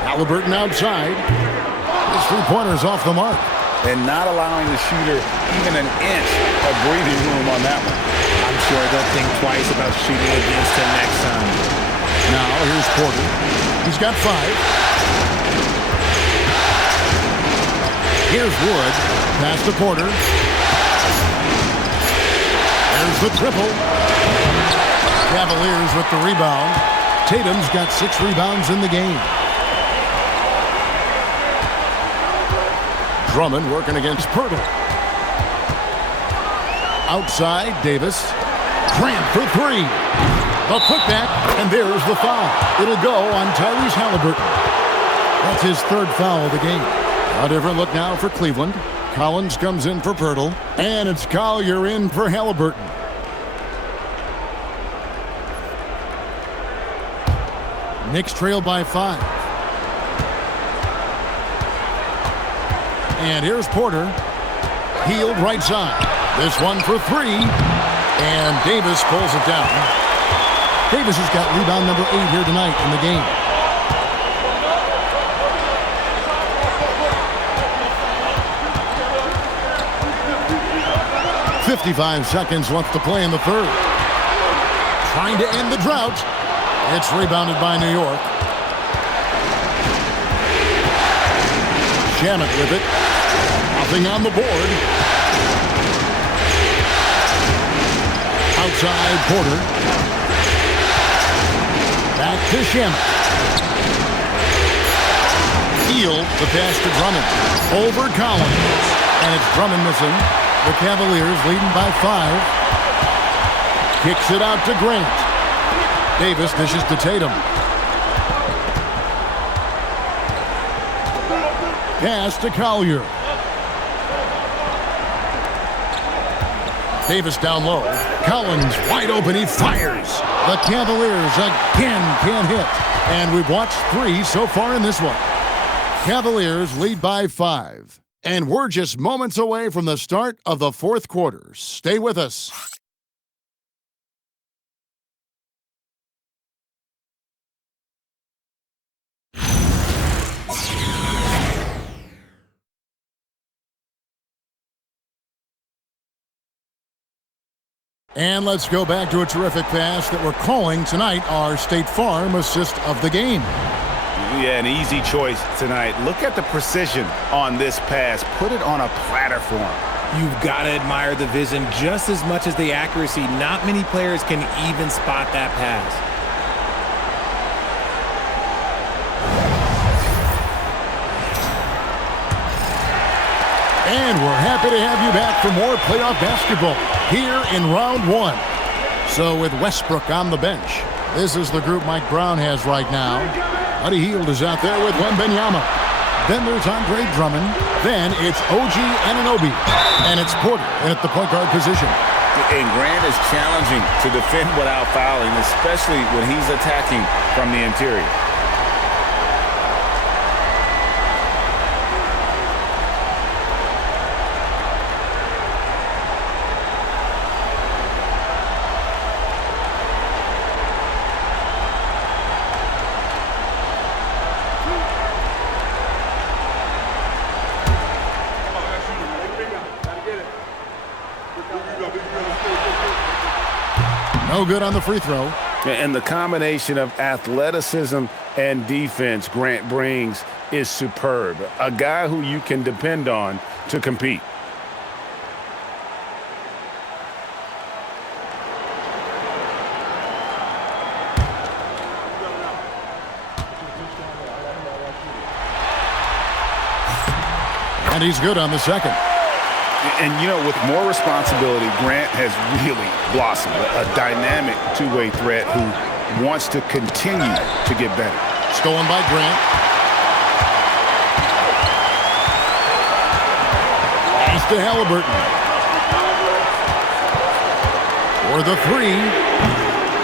Halliburton outside. His 3-pointer's off the mark. And not allowing the shooter even an inch of breathing room on that one. I'm sure they'll think twice about shooting against him next time. Now here's Porter. He's got 5. Here's Wood. Pass to Porter. There's the triple. Cavaliers with the rebound. Tatum's got 6 rebounds in the game. Drummond working against Pirtle. Outside, Davis. Grant for 3. The putback, and there's the foul. It'll go on Tyrese Halliburton. That's his 3rd foul of the game. A different look now for Cleveland. Collins comes in for Pirtle, and it's Collier in for Halliburton. Knicks trail by 5. And here's Porter. Healed right side. This one for 3. And Davis pulls it down. Davis has got rebound number 8 here tonight in the game. 55 seconds left to play in the third. Trying to end the drought. It's rebounded by New York. Shamet with it. Nothing on the board. Outside Porter. Back to Shamet. Heel the pass to Drummond. Over Collins. And it's Drummond missing. The Cavaliers leading by 5. Kicks it out to Grant. Davis dishes to Tatum. Pass to Collier. Davis down low. Collins wide open. He fires. The Cavaliers again can't hit. And we've watched 3 so far in this one. Cavaliers lead by 5. And we're just moments away from the start of the fourth quarter. Stay with us. And let's go back to a terrific pass that we're calling tonight our State Farm assist of the game. Yeah, an easy choice tonight. Look at the precision on this pass. Put it on a platter form. You've got to admire the vision just as much as the accuracy. Not many players can even spot that pass. And we're happy to have you back for more playoff basketball here in round 1. So with Westbrook on the bench, this is the group Mike Brown has right now. Buddy Hield is out there with Wembanyama. Then there's Andre Drummond. Then it's OG Anunoby. And it's Porter at the point guard position. And Grant is challenging to defend without fouling, especially when he's attacking from the interior. No good on the free throw. And the combination of athleticism and defense Grant brings is superb. A guy who you can depend on to compete. And he's good on the second. And, you know, with more responsibility, Grant has really blossomed. A dynamic two-way threat who wants to continue to get better. Stolen by Grant. Pass to Halliburton. For the 3.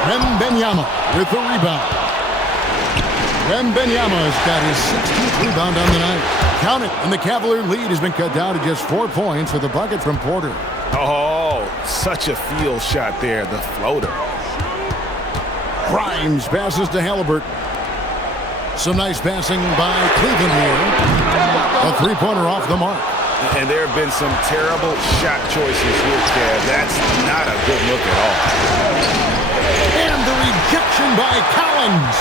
Wembanyama with the rebound. Wembanyama's got his 16th rebound on the night. Count it, and the Cavalier lead has been cut down to just 4 points with a bucket from Porter. Oh, such a field shot there, the floater. Grimes passes to Halliburton. Some nice passing by Cleveland here. A three-pointer off the mark. And there have been some terrible shot choices here, Kev. That's not a good look at all. And the rejection by Collins.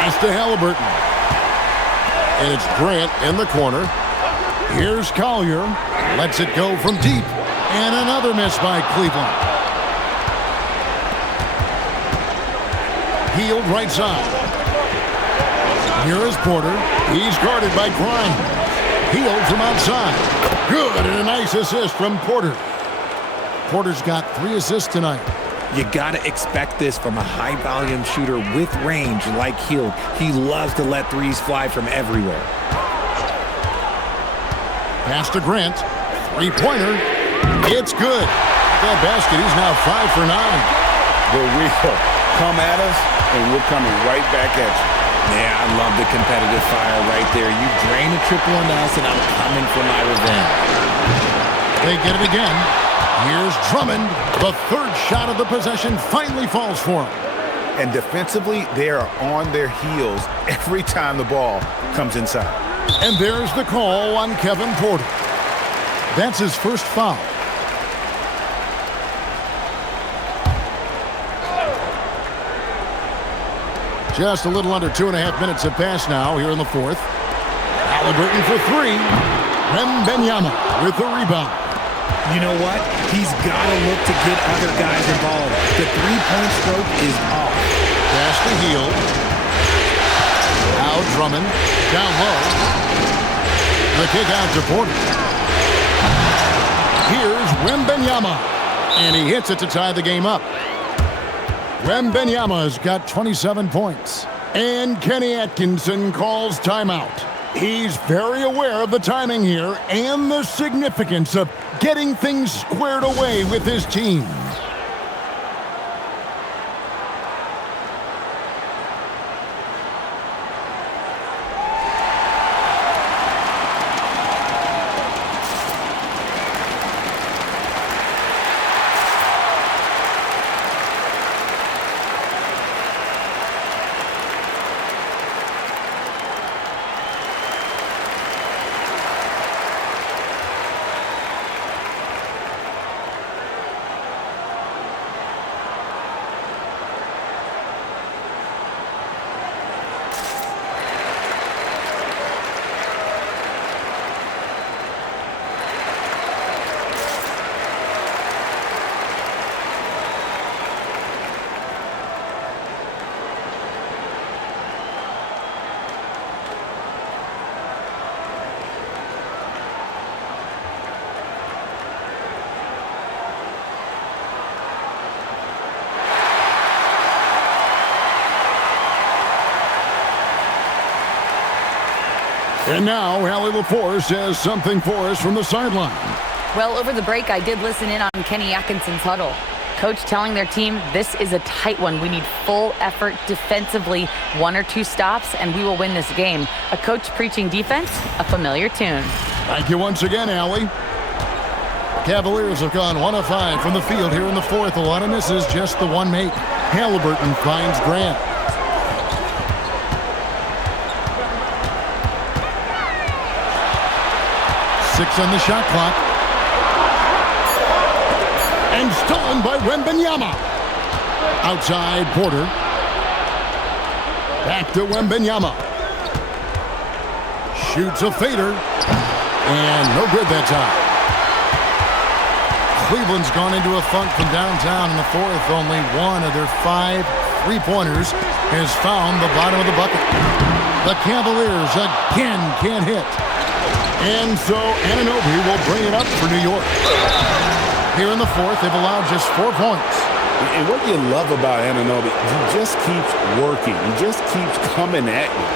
Pass to Halliburton. And it's Grant in the corner. Here's Collier. Lets it go from deep. And another miss by Cleveland. Hield right side. Here is Porter. He's guarded by Grimes. Hield from outside. Good, and a nice assist from Porter. Porter's got 3 assists tonight. You got to expect this from a high-volume shooter with range like Hield. He loves to let threes fly from everywhere. Pass to Grant. Three-pointer. It's good. That basket, he's now 5 for 9. The real come at us, and we're coming right back at you. Yeah, I love the competitive fire right there. You drain a triple on us, and I'm coming for my revenge. They get it again. Here's Drummond. The 3rd shot of the possession finally falls for him. And defensively, they are on their heels every time the ball comes inside. And there's the call on Kevin Porter. That's his first foul. Just a little under 2.5 minutes have passed now here in the fourth. Halliburton for three. Wembanyama with the rebound. You know what? He's got to look to get other guys involved. The three-point stroke is off. Pass to Hield. Now Drummond. Down low. The kick out to Porter. Here's Wembanyama. And he hits it to tie the game up. Wembanyama's got 27 points. And Kenny Atkinson calls timeout. He's very aware of the timing here and the significance of getting things squared away with his team. And now, Allie LaForce has something for us from the sideline. Well, over the break, I did listen in on Kenny Atkinson's huddle. Coach telling their team, this is a tight one. We need full effort defensively, 1 or 2 stops, and we will win this game. A coach preaching defense, a familiar tune. Thank you once again, Allie. Cavaliers have gone 1 of 5 from the field here in the fourth. A lot of misses, just the one make. Halliburton finds Grant. Six on the shot clock. And stolen by Wembanyama. Outside Porter. Back to Wembanyama. Shoots a fader. And no good that time. Cleveland's gone into a funk from downtown in the fourth. Only one of their 5 3-pointers has found the bottom of the bucket. The Cavaliers again can't hit. And so Anunoby will bring it up for New York. Here in the fourth, they've allowed just 4 points. And what you love about Anunoby, he just keeps working. He just keeps coming at you.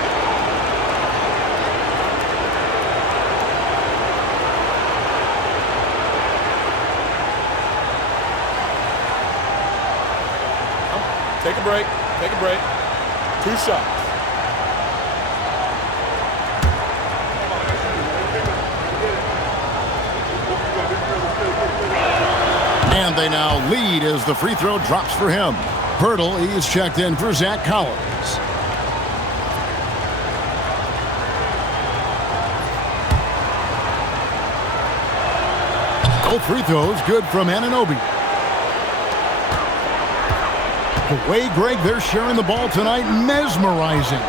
Take a break. Take a break. 2 shots. And they now lead as the free throw drops for him. Pirtle, he's checked in for Zach Collins. Both free throws good from Anunoby. The way, Greg, they're sharing the ball tonight, mesmerizing.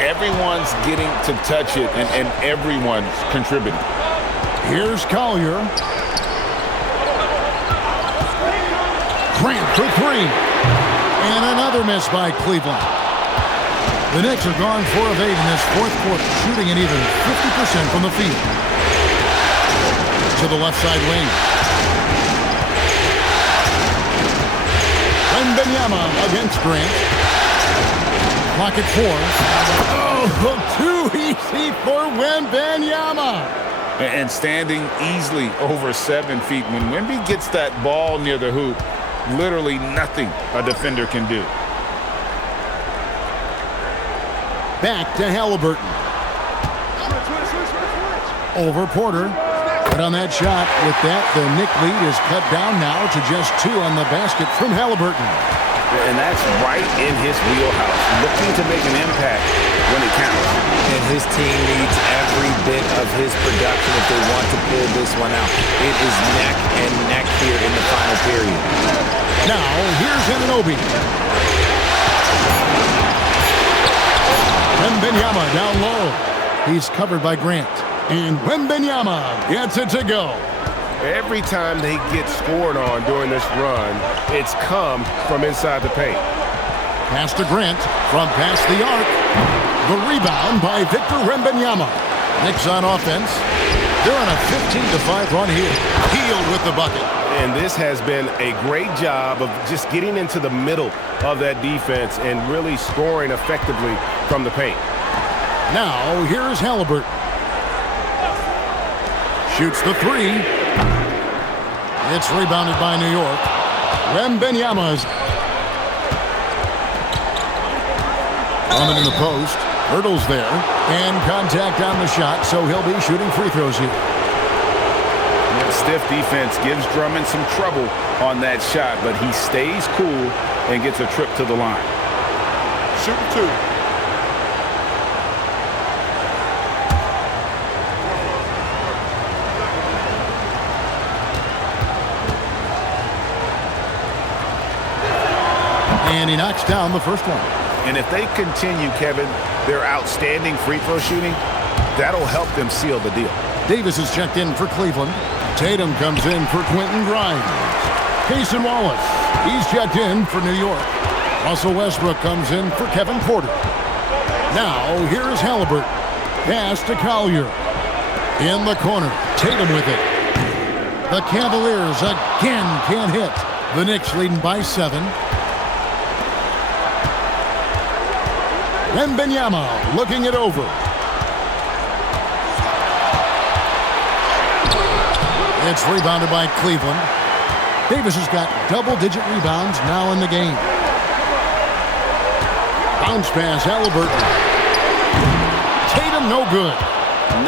Everyone's getting to touch it, and everyone's contributing. Here's Collier. Grant for 3. And another miss by Cleveland. The Knicks have gone 4 of 8 in this fourth quarter, shooting an even 50% from the field. To the left side wing. Wembanyama against Grant. Clock at 4. Oh, too easy for Wembanyama. And standing easily over 7 feet. When Wemby gets that ball near the hoop, literally nothing a defender can do. Back to Halliburton. Over Porter. But on that shot, with that, the Knick lead is cut down now to just 2 on the basket from Halliburton. And that's right in his wheelhouse, looking to make an impact when it counts. And his team needs every bit of his production if they want to pull this one out. It is neck and neck here in the final period. Now, here's Anunoby. Wembanyama down low. He's covered by Grant. And Wembanyama gets it to go. Every time they get scored on during this run, it's come from inside the paint. Pass to Grant from past the arc. The rebound by Victor Wembanyama. Knicks on offense. They're on a 15-5 run here. Healed with the bucket. And this has been a great job of just getting into the middle of that defense and really scoring effectively from the paint. Now, here's Halliburton. Shoots the three. It's rebounded by New York. Wembanyama's Drummond in the post. Hurdles there. And contact on the shot, so he'll be shooting free throws here. That stiff defense gives Drummond some trouble on that shot, but he stays cool and gets a trip to the line. Shooting two. And he knocks down the first one. And if they continue, Kevin, their outstanding free throw shooting, that'll help them seal the deal. Davis is checked in for Cleveland. Tatum comes in for Quentin Grimes. Cason Wallace, he's checked in for New York. Russell Westbrook comes in for Kevin Porter. Now, here's Halliburton. Pass to Collier. In the corner, Tatum with it. The Cavaliers again can't hit. The Knicks leading by 7. Wembanyama looking it over. It's rebounded by Cleveland. Davis has got double-digit rebounds now in the game. Bounce pass, Halliburton. Tatum, no good.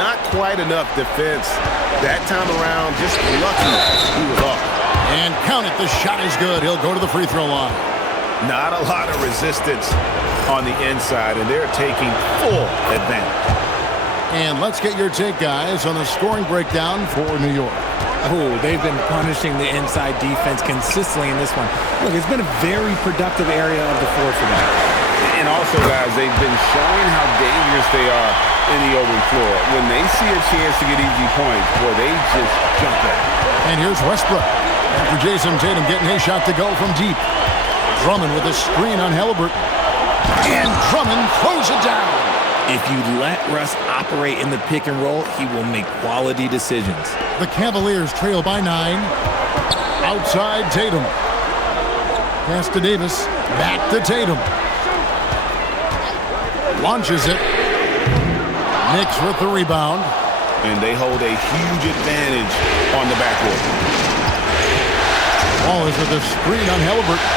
Not quite enough defense. That time around, just lucky he was off. And count it, the shot is good. He'll go to the free throw line. Not a lot of resistance on the inside, and they're taking full advantage. And let's get your take, guys, on the scoring breakdown for New York. Oh, they've been punishing the inside defense consistently in this one. Look, it's been a very productive area of the floor for them. And also, guys, they've been showing how dangerous they are in the open floor. When they see a chance to get easy points, boy, they just jump at it. And here's Westbrook. After Jason Tatum getting his shot to go from deep. Drummond with a screen on Halliburton. And Drummond throws it down. If you let Russ operate in the pick and roll, he will make quality decisions. The Cavaliers trail by 9. Outside Tatum. Pass to Davis. Back to Tatum. Launches it. Knicks with the rebound. And they hold a huge advantage on the backcourt. Ball is with the screen on Halliburton.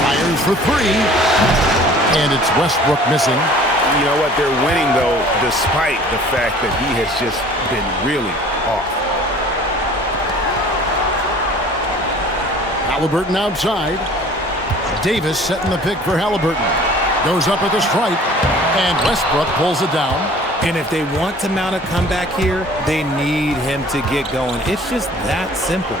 Fires for 3. And it's Westbrook missing. You know what? They're winning, though, despite the fact that he has just been really off. Halliburton outside. Davis setting the pick for Halliburton. Goes up at the stripe. And Westbrook pulls it down. And if they want to mount a comeback here, they need him to get going. It's just that simple.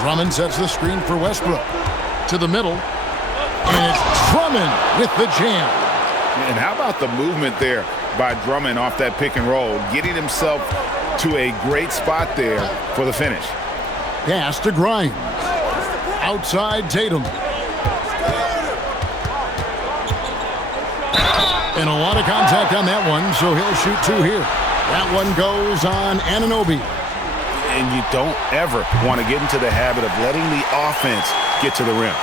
Drummond sets the screen for Westbrook. To the middle. And it's Drummond with the jam. And how about the movement there by Drummond off that pick and roll, getting himself to a great spot there for the finish. Pass to Grimes. Outside Tatum. And a lot of contact on that one, so he'll shoot 2 here. That one goes on Anunoby. And you don't ever want to get into the habit of letting the offense get to the rim.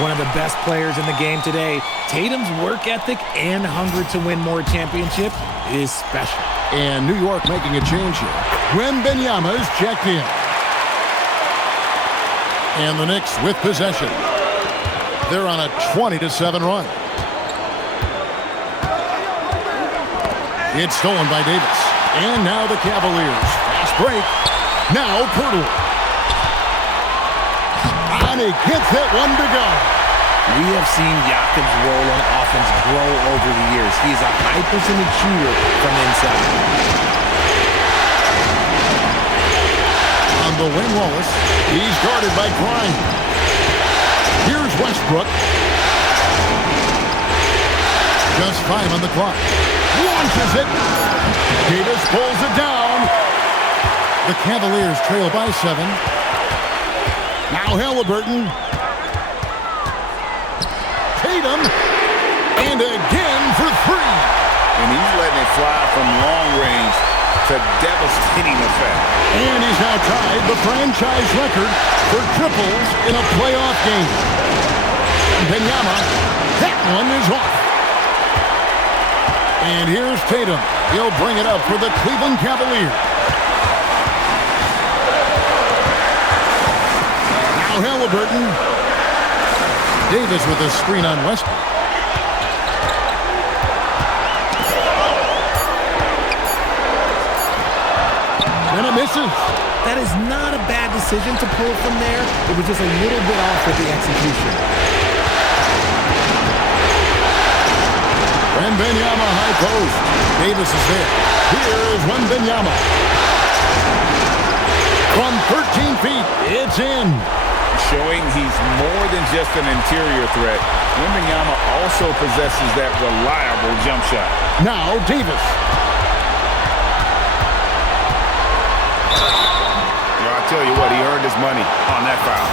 One of the best players in the game today. Tatum's work ethic and hunger to win more championship is special. And New York making a change here. Wembanyama's checked in. And the Knicks with possession. They're on a 20-7 run. It's stolen by Davis. And now the Cavaliers. Fast break. Now Pirtle. And he gets that one to go. We have seen Jakob's role on offense grow over the years. He's a high percentage shooter from inside. On the wing, Wallace. He's guarded by Grimes. Here's Westbrook. Just 5 on the clock. Launches it. Davis pulls it down. The Cavaliers trail by 7. Now Halliburton. Tatum. And again for 3. And he's letting it fly from long range to devastating effect. And he's now tied the franchise record for triples in a playoff game. Benyama, that one is off. And here's Tatum. He'll bring it up for the Cleveland Cavaliers. Now Halliburton. Davis with a screen on Westbrook. And it misses. That is not a bad decision to pull from there. It was just a little bit off with the execution. Wembanyama high post. Davis is there. Here is Wembanyama. From 13 feet, it's in. Showing he's more than just an interior threat. Wembanyama also possesses that reliable jump shot. Now Davis. I'll tell you what, he earned his money on that foul.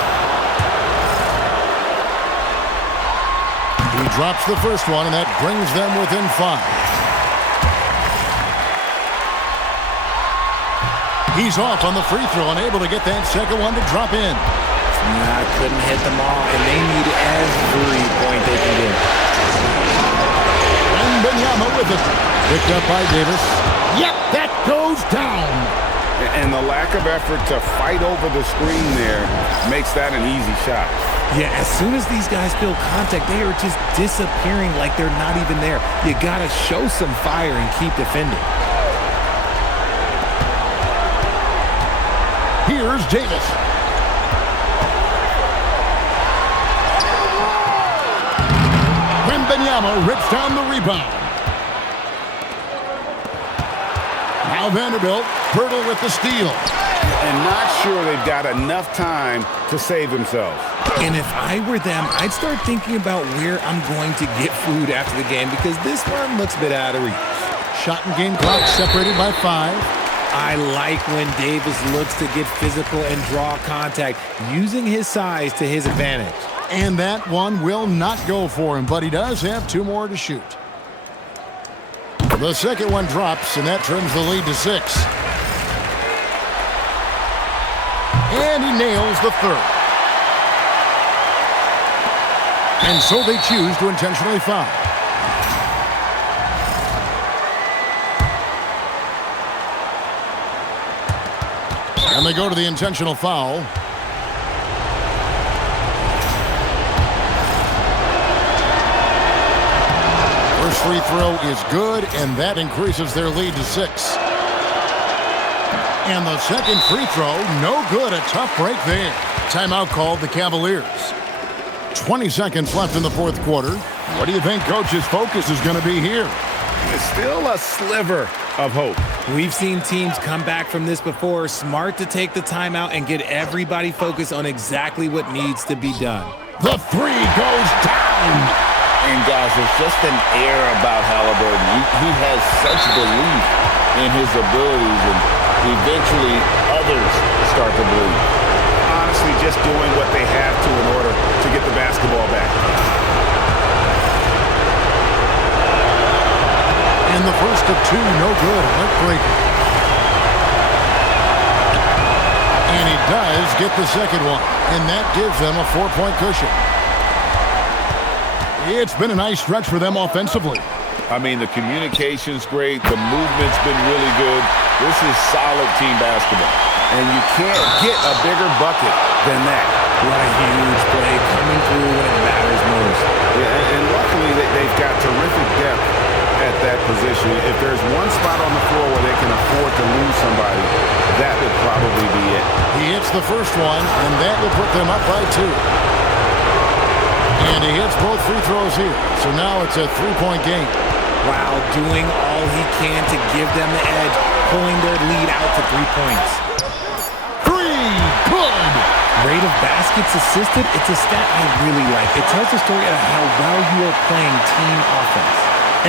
He drops the first one, and that brings them within 5. He's off on the free throw, unable to get that second one to drop in. Nah, couldn't hit them all, and they need every point they can get. And Benyama with it. Picked up by Davis. Yep, that goes down. And the lack of effort to fight over the screen there makes that an easy shot. Yeah, as soon as these guys feel contact, they are just disappearing like they're not even there. You got to show some fire and keep defending. Here's Davis. Wembanyama rips down the rebound. Now Vanderbilt, Pirtle with the steal. And not sure they've got enough time to save themselves. And if I were them, I'd start thinking about where I'm going to get food after the game because this one looks a bit out of reach. Shot and game clock separated by 5. I like when Davis looks to get physical and draw contact, using his size to his advantage. And that one will not go for him, but he does have 2 more to shoot. The second one drops, and that trims the lead to 6. And he nails the third. And so they choose to intentionally foul. And they go to the intentional foul. First free throw is good, and that increases their lead to 6. And the second free throw, no good. A tough break there. Timeout called the Cavaliers. 20 seconds left in the fourth quarter. What do you think Coach's focus is going to be here? It's still a sliver of hope. We've seen teams come back from this before. Smart to take the timeout and get everybody focused on exactly what needs to be done. The 3 goes down. And guys, there's just an air about Halliburton. He has such belief in his abilities, and eventually others start to believe. Honestly, just doing what they have to in order to get the basketball back. And the first of 2, no good. Heartbreaker. And he does get the second one, and that gives them a 4-point cushion. It's been a nice stretch for them offensively. I mean, the communication's great. The movement's been really good. This is solid team basketball. And you can't get a bigger bucket than that. What a huge play coming through when it matters most. Yeah, and luckily they've got terrific depth at that position. If there's one spot on the floor where they can afford to lose somebody, that would probably be it. He hits the first one, and that will put them up by 2. And he hits both free throws here. So now it's a 3-point game. Wow, doing all he can to give them the edge, pulling their lead out to 3 points. 3, good! Rate of baskets assisted, it's a stat I really like. It tells the story of how well you are playing team offense.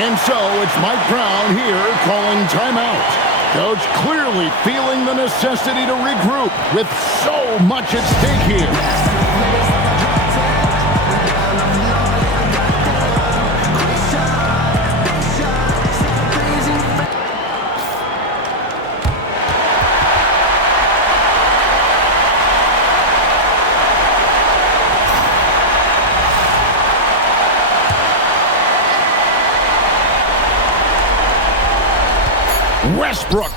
And so it's Mike Brown here calling timeout. Coach clearly feeling the necessity to regroup with so much at stake here. Westbrook.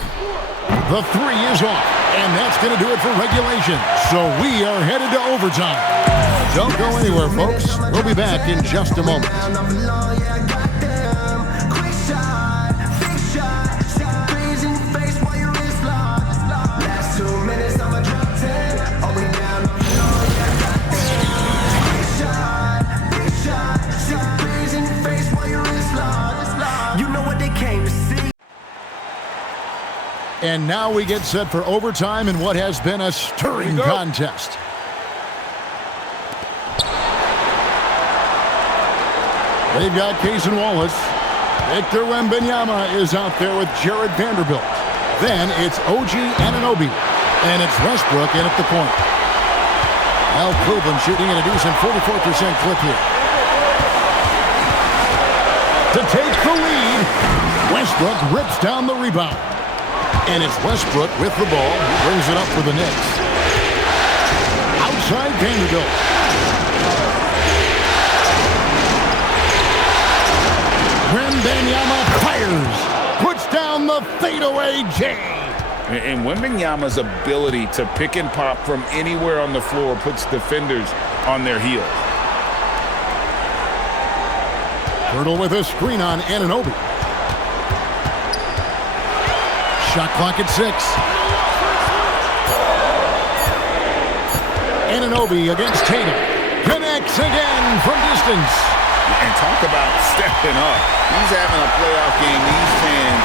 The 3 is off, and that's going to do it for regulation. So we are headed to overtime. Don't go anywhere, folks. We'll be back in just a moment. And now we get set for overtime in what has been a stirring contest. They've got Cason Wallace. Victor Wembanyama is out there with Jared Vanderbilt. Then it's OG Anunoby. And it's Westbrook in at the point. Well, Cleveland shooting at a decent 44% clip here. To take the lead, Westbrook rips down the rebound. And it's Westbrook with the ball. He brings it up for the Knicks. Outside Vanderbilt. Wembanyama fires. Puts down the fadeaway J. And Wembanyama's ability to pick and pop from anywhere on the floor puts defenders on their heels. Hurdle with a screen on Anunoby. Shot clock at 6. Anunoby against Tatum. Connects again from distance. And talk about stepping up. He's having a playoff game these fans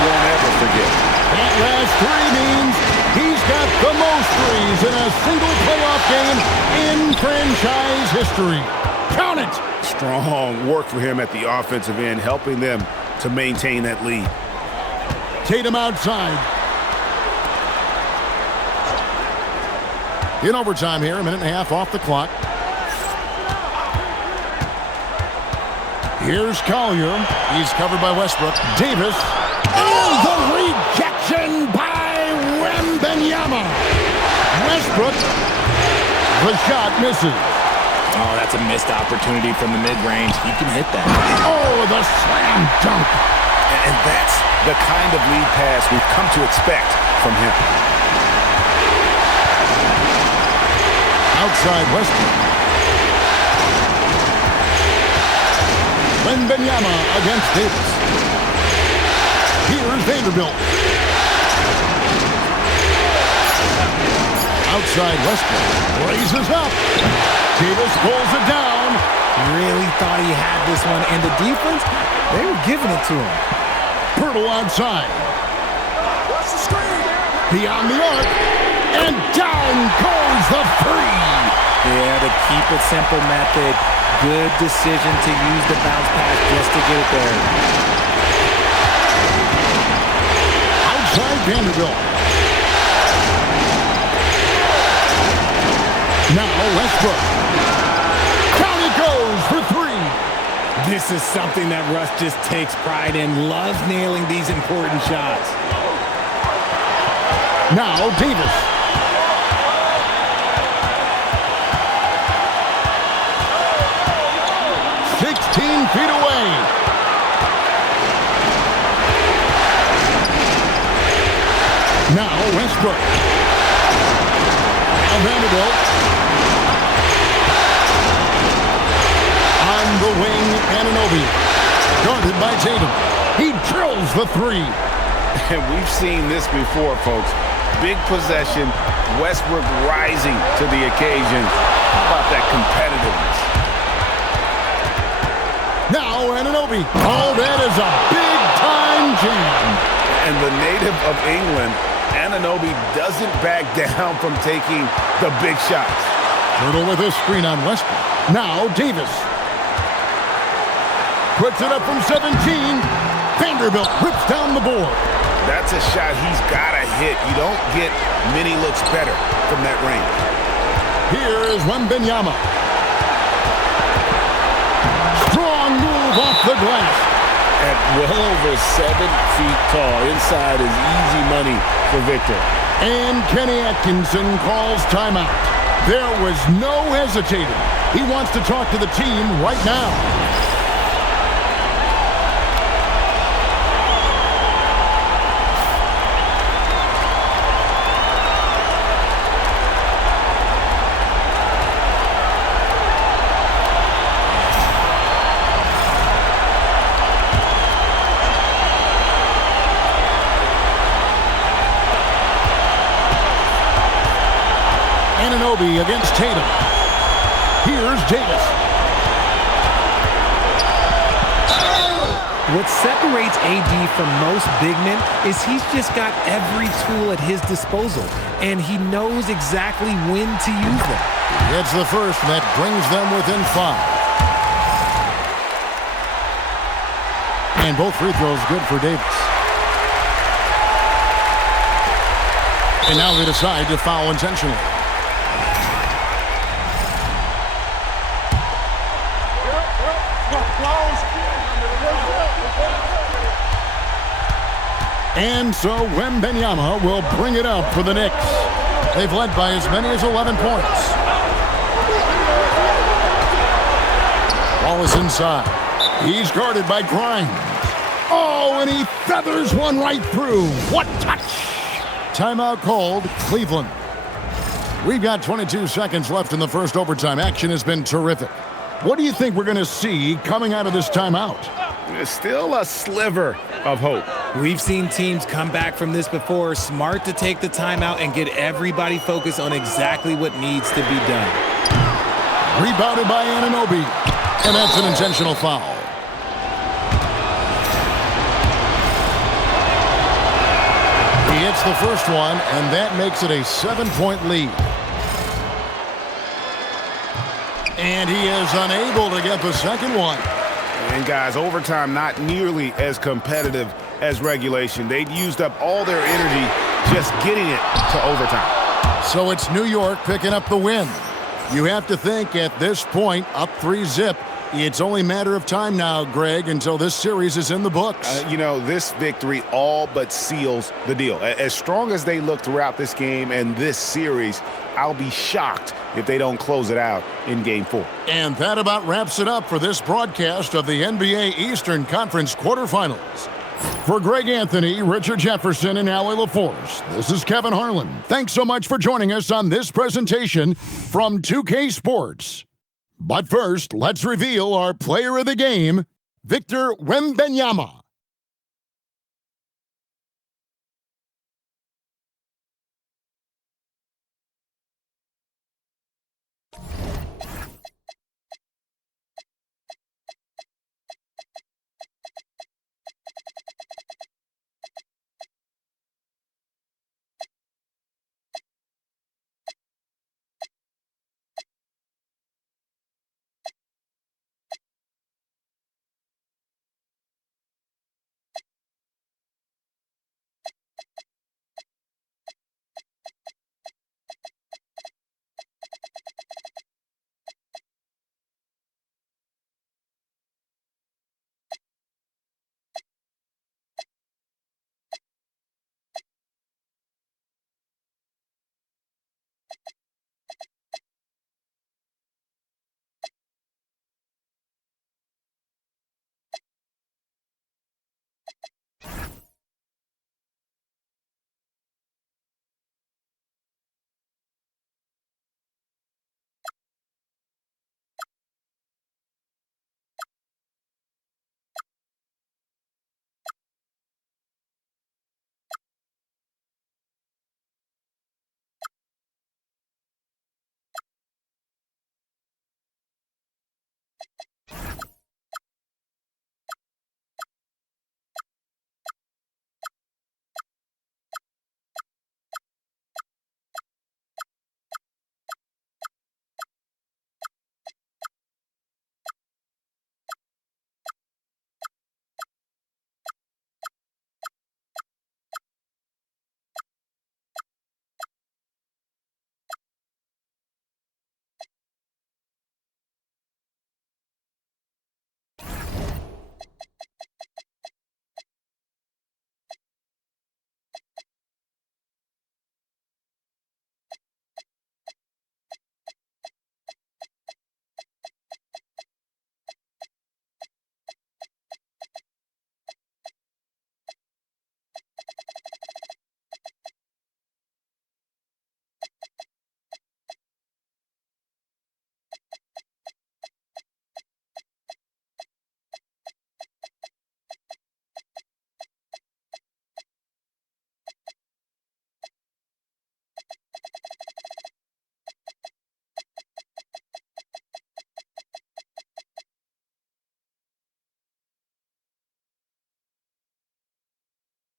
won't ever forget. That last 3 means he's got the most threes in a single playoff game in franchise history. Count it! Strong work for him at the offensive end, helping them to maintain that lead. Tatum outside. In overtime here, a minute and a half off the clock. Here's Collier. He's covered by Westbrook. Davis. Oh, the rejection by Wembanyama. Westbrook. The shot misses. Oh, that's a missed opportunity from the mid-range. He can hit that. Oh, the slam dunk. And that's the kind of lead pass we've come to expect from him. Outside Westbrook. Wembanyama against Davis. Here's Vanderbilt. Outside Westbrook. Raises up. Davis pulls it down. Really thought he had this one. And the defense, they were giving it to him. Pirtle outside. What's the screen? Beyond the arc. And down goes the 3. Yeah, the keep it simple method. Good decision to use the bounce pass just to get it there. Outside Vanderbilt. Now Westbrook. Down it goes for 3. This is something that Russ just takes pride in. Loves nailing these important shots. Now Davis. Feet away. Now Westbrook. Now Vanderbilt. On the wing, Anunoby. Guarded by Tatum. He drills the three. And we've seen this before, folks. Big possession, Westbrook rising to the occasion. How about that competitiveness? Now Anunoby. Oh, that is a big-time jam. And the native of England, Anunoby doesn't back down from taking the big shots. Turtle with a screen on Westbrook. Now Davis. Puts it up from 17. Vanderbilt rips down the board. That's a shot he's got to hit. You don't get many looks better from that range. Here is Wembanyama. Strong move off the glass. At well over 7 feet tall. Inside is easy money for Victor. And Kenny Atkinson calls timeout. There was no hesitating. He wants to talk to the team right now. Anunoby against Tatum. Here's Davis. What separates AD from most big men is he's just got every tool at his disposal, and he knows exactly when to use them. Gets the first, and that brings them within 5. And both free throws good for Davis. And now they decide to foul intentionally. And so Wembanyama will bring it up for the Knicks. They've led by as many as 11 points. Wallace inside. He's guarded by Grimes. Oh, and he feathers one right through. What touch! Timeout called, Cleveland. We've got 22 seconds left in the first overtime. Action has been terrific. What do you think we're going to see coming out of this timeout? There's still a sliver of hope. We've seen teams come back from this before, smart to take the timeout and get everybody focused on exactly what needs to be done. Rebounded by Anunoby, and that's an intentional foul. He hits the first one, and that makes it a 7-point lead. And he is unable to get the second one. And guys, overtime not nearly as competitive as regulation. They'd used up all their energy just getting it to overtime. So it's New York picking up the win. You have to think at this point, up 3-zip, it's only a matter of time now, Greg, until this series is in the books. This victory all but seals the deal. As strong as they look throughout this game and this series, I'll be shocked if they don't close it out in Game 4. And that about wraps it up for this broadcast of the NBA Eastern Conference quarterfinals. For Greg Anthony, Richard Jefferson, and Allie LaForce, this is Kevin Harlan. Thanks so much for joining us on this presentation from 2K Sports. But first, let's reveal our player of the game, Victor Wembanyama.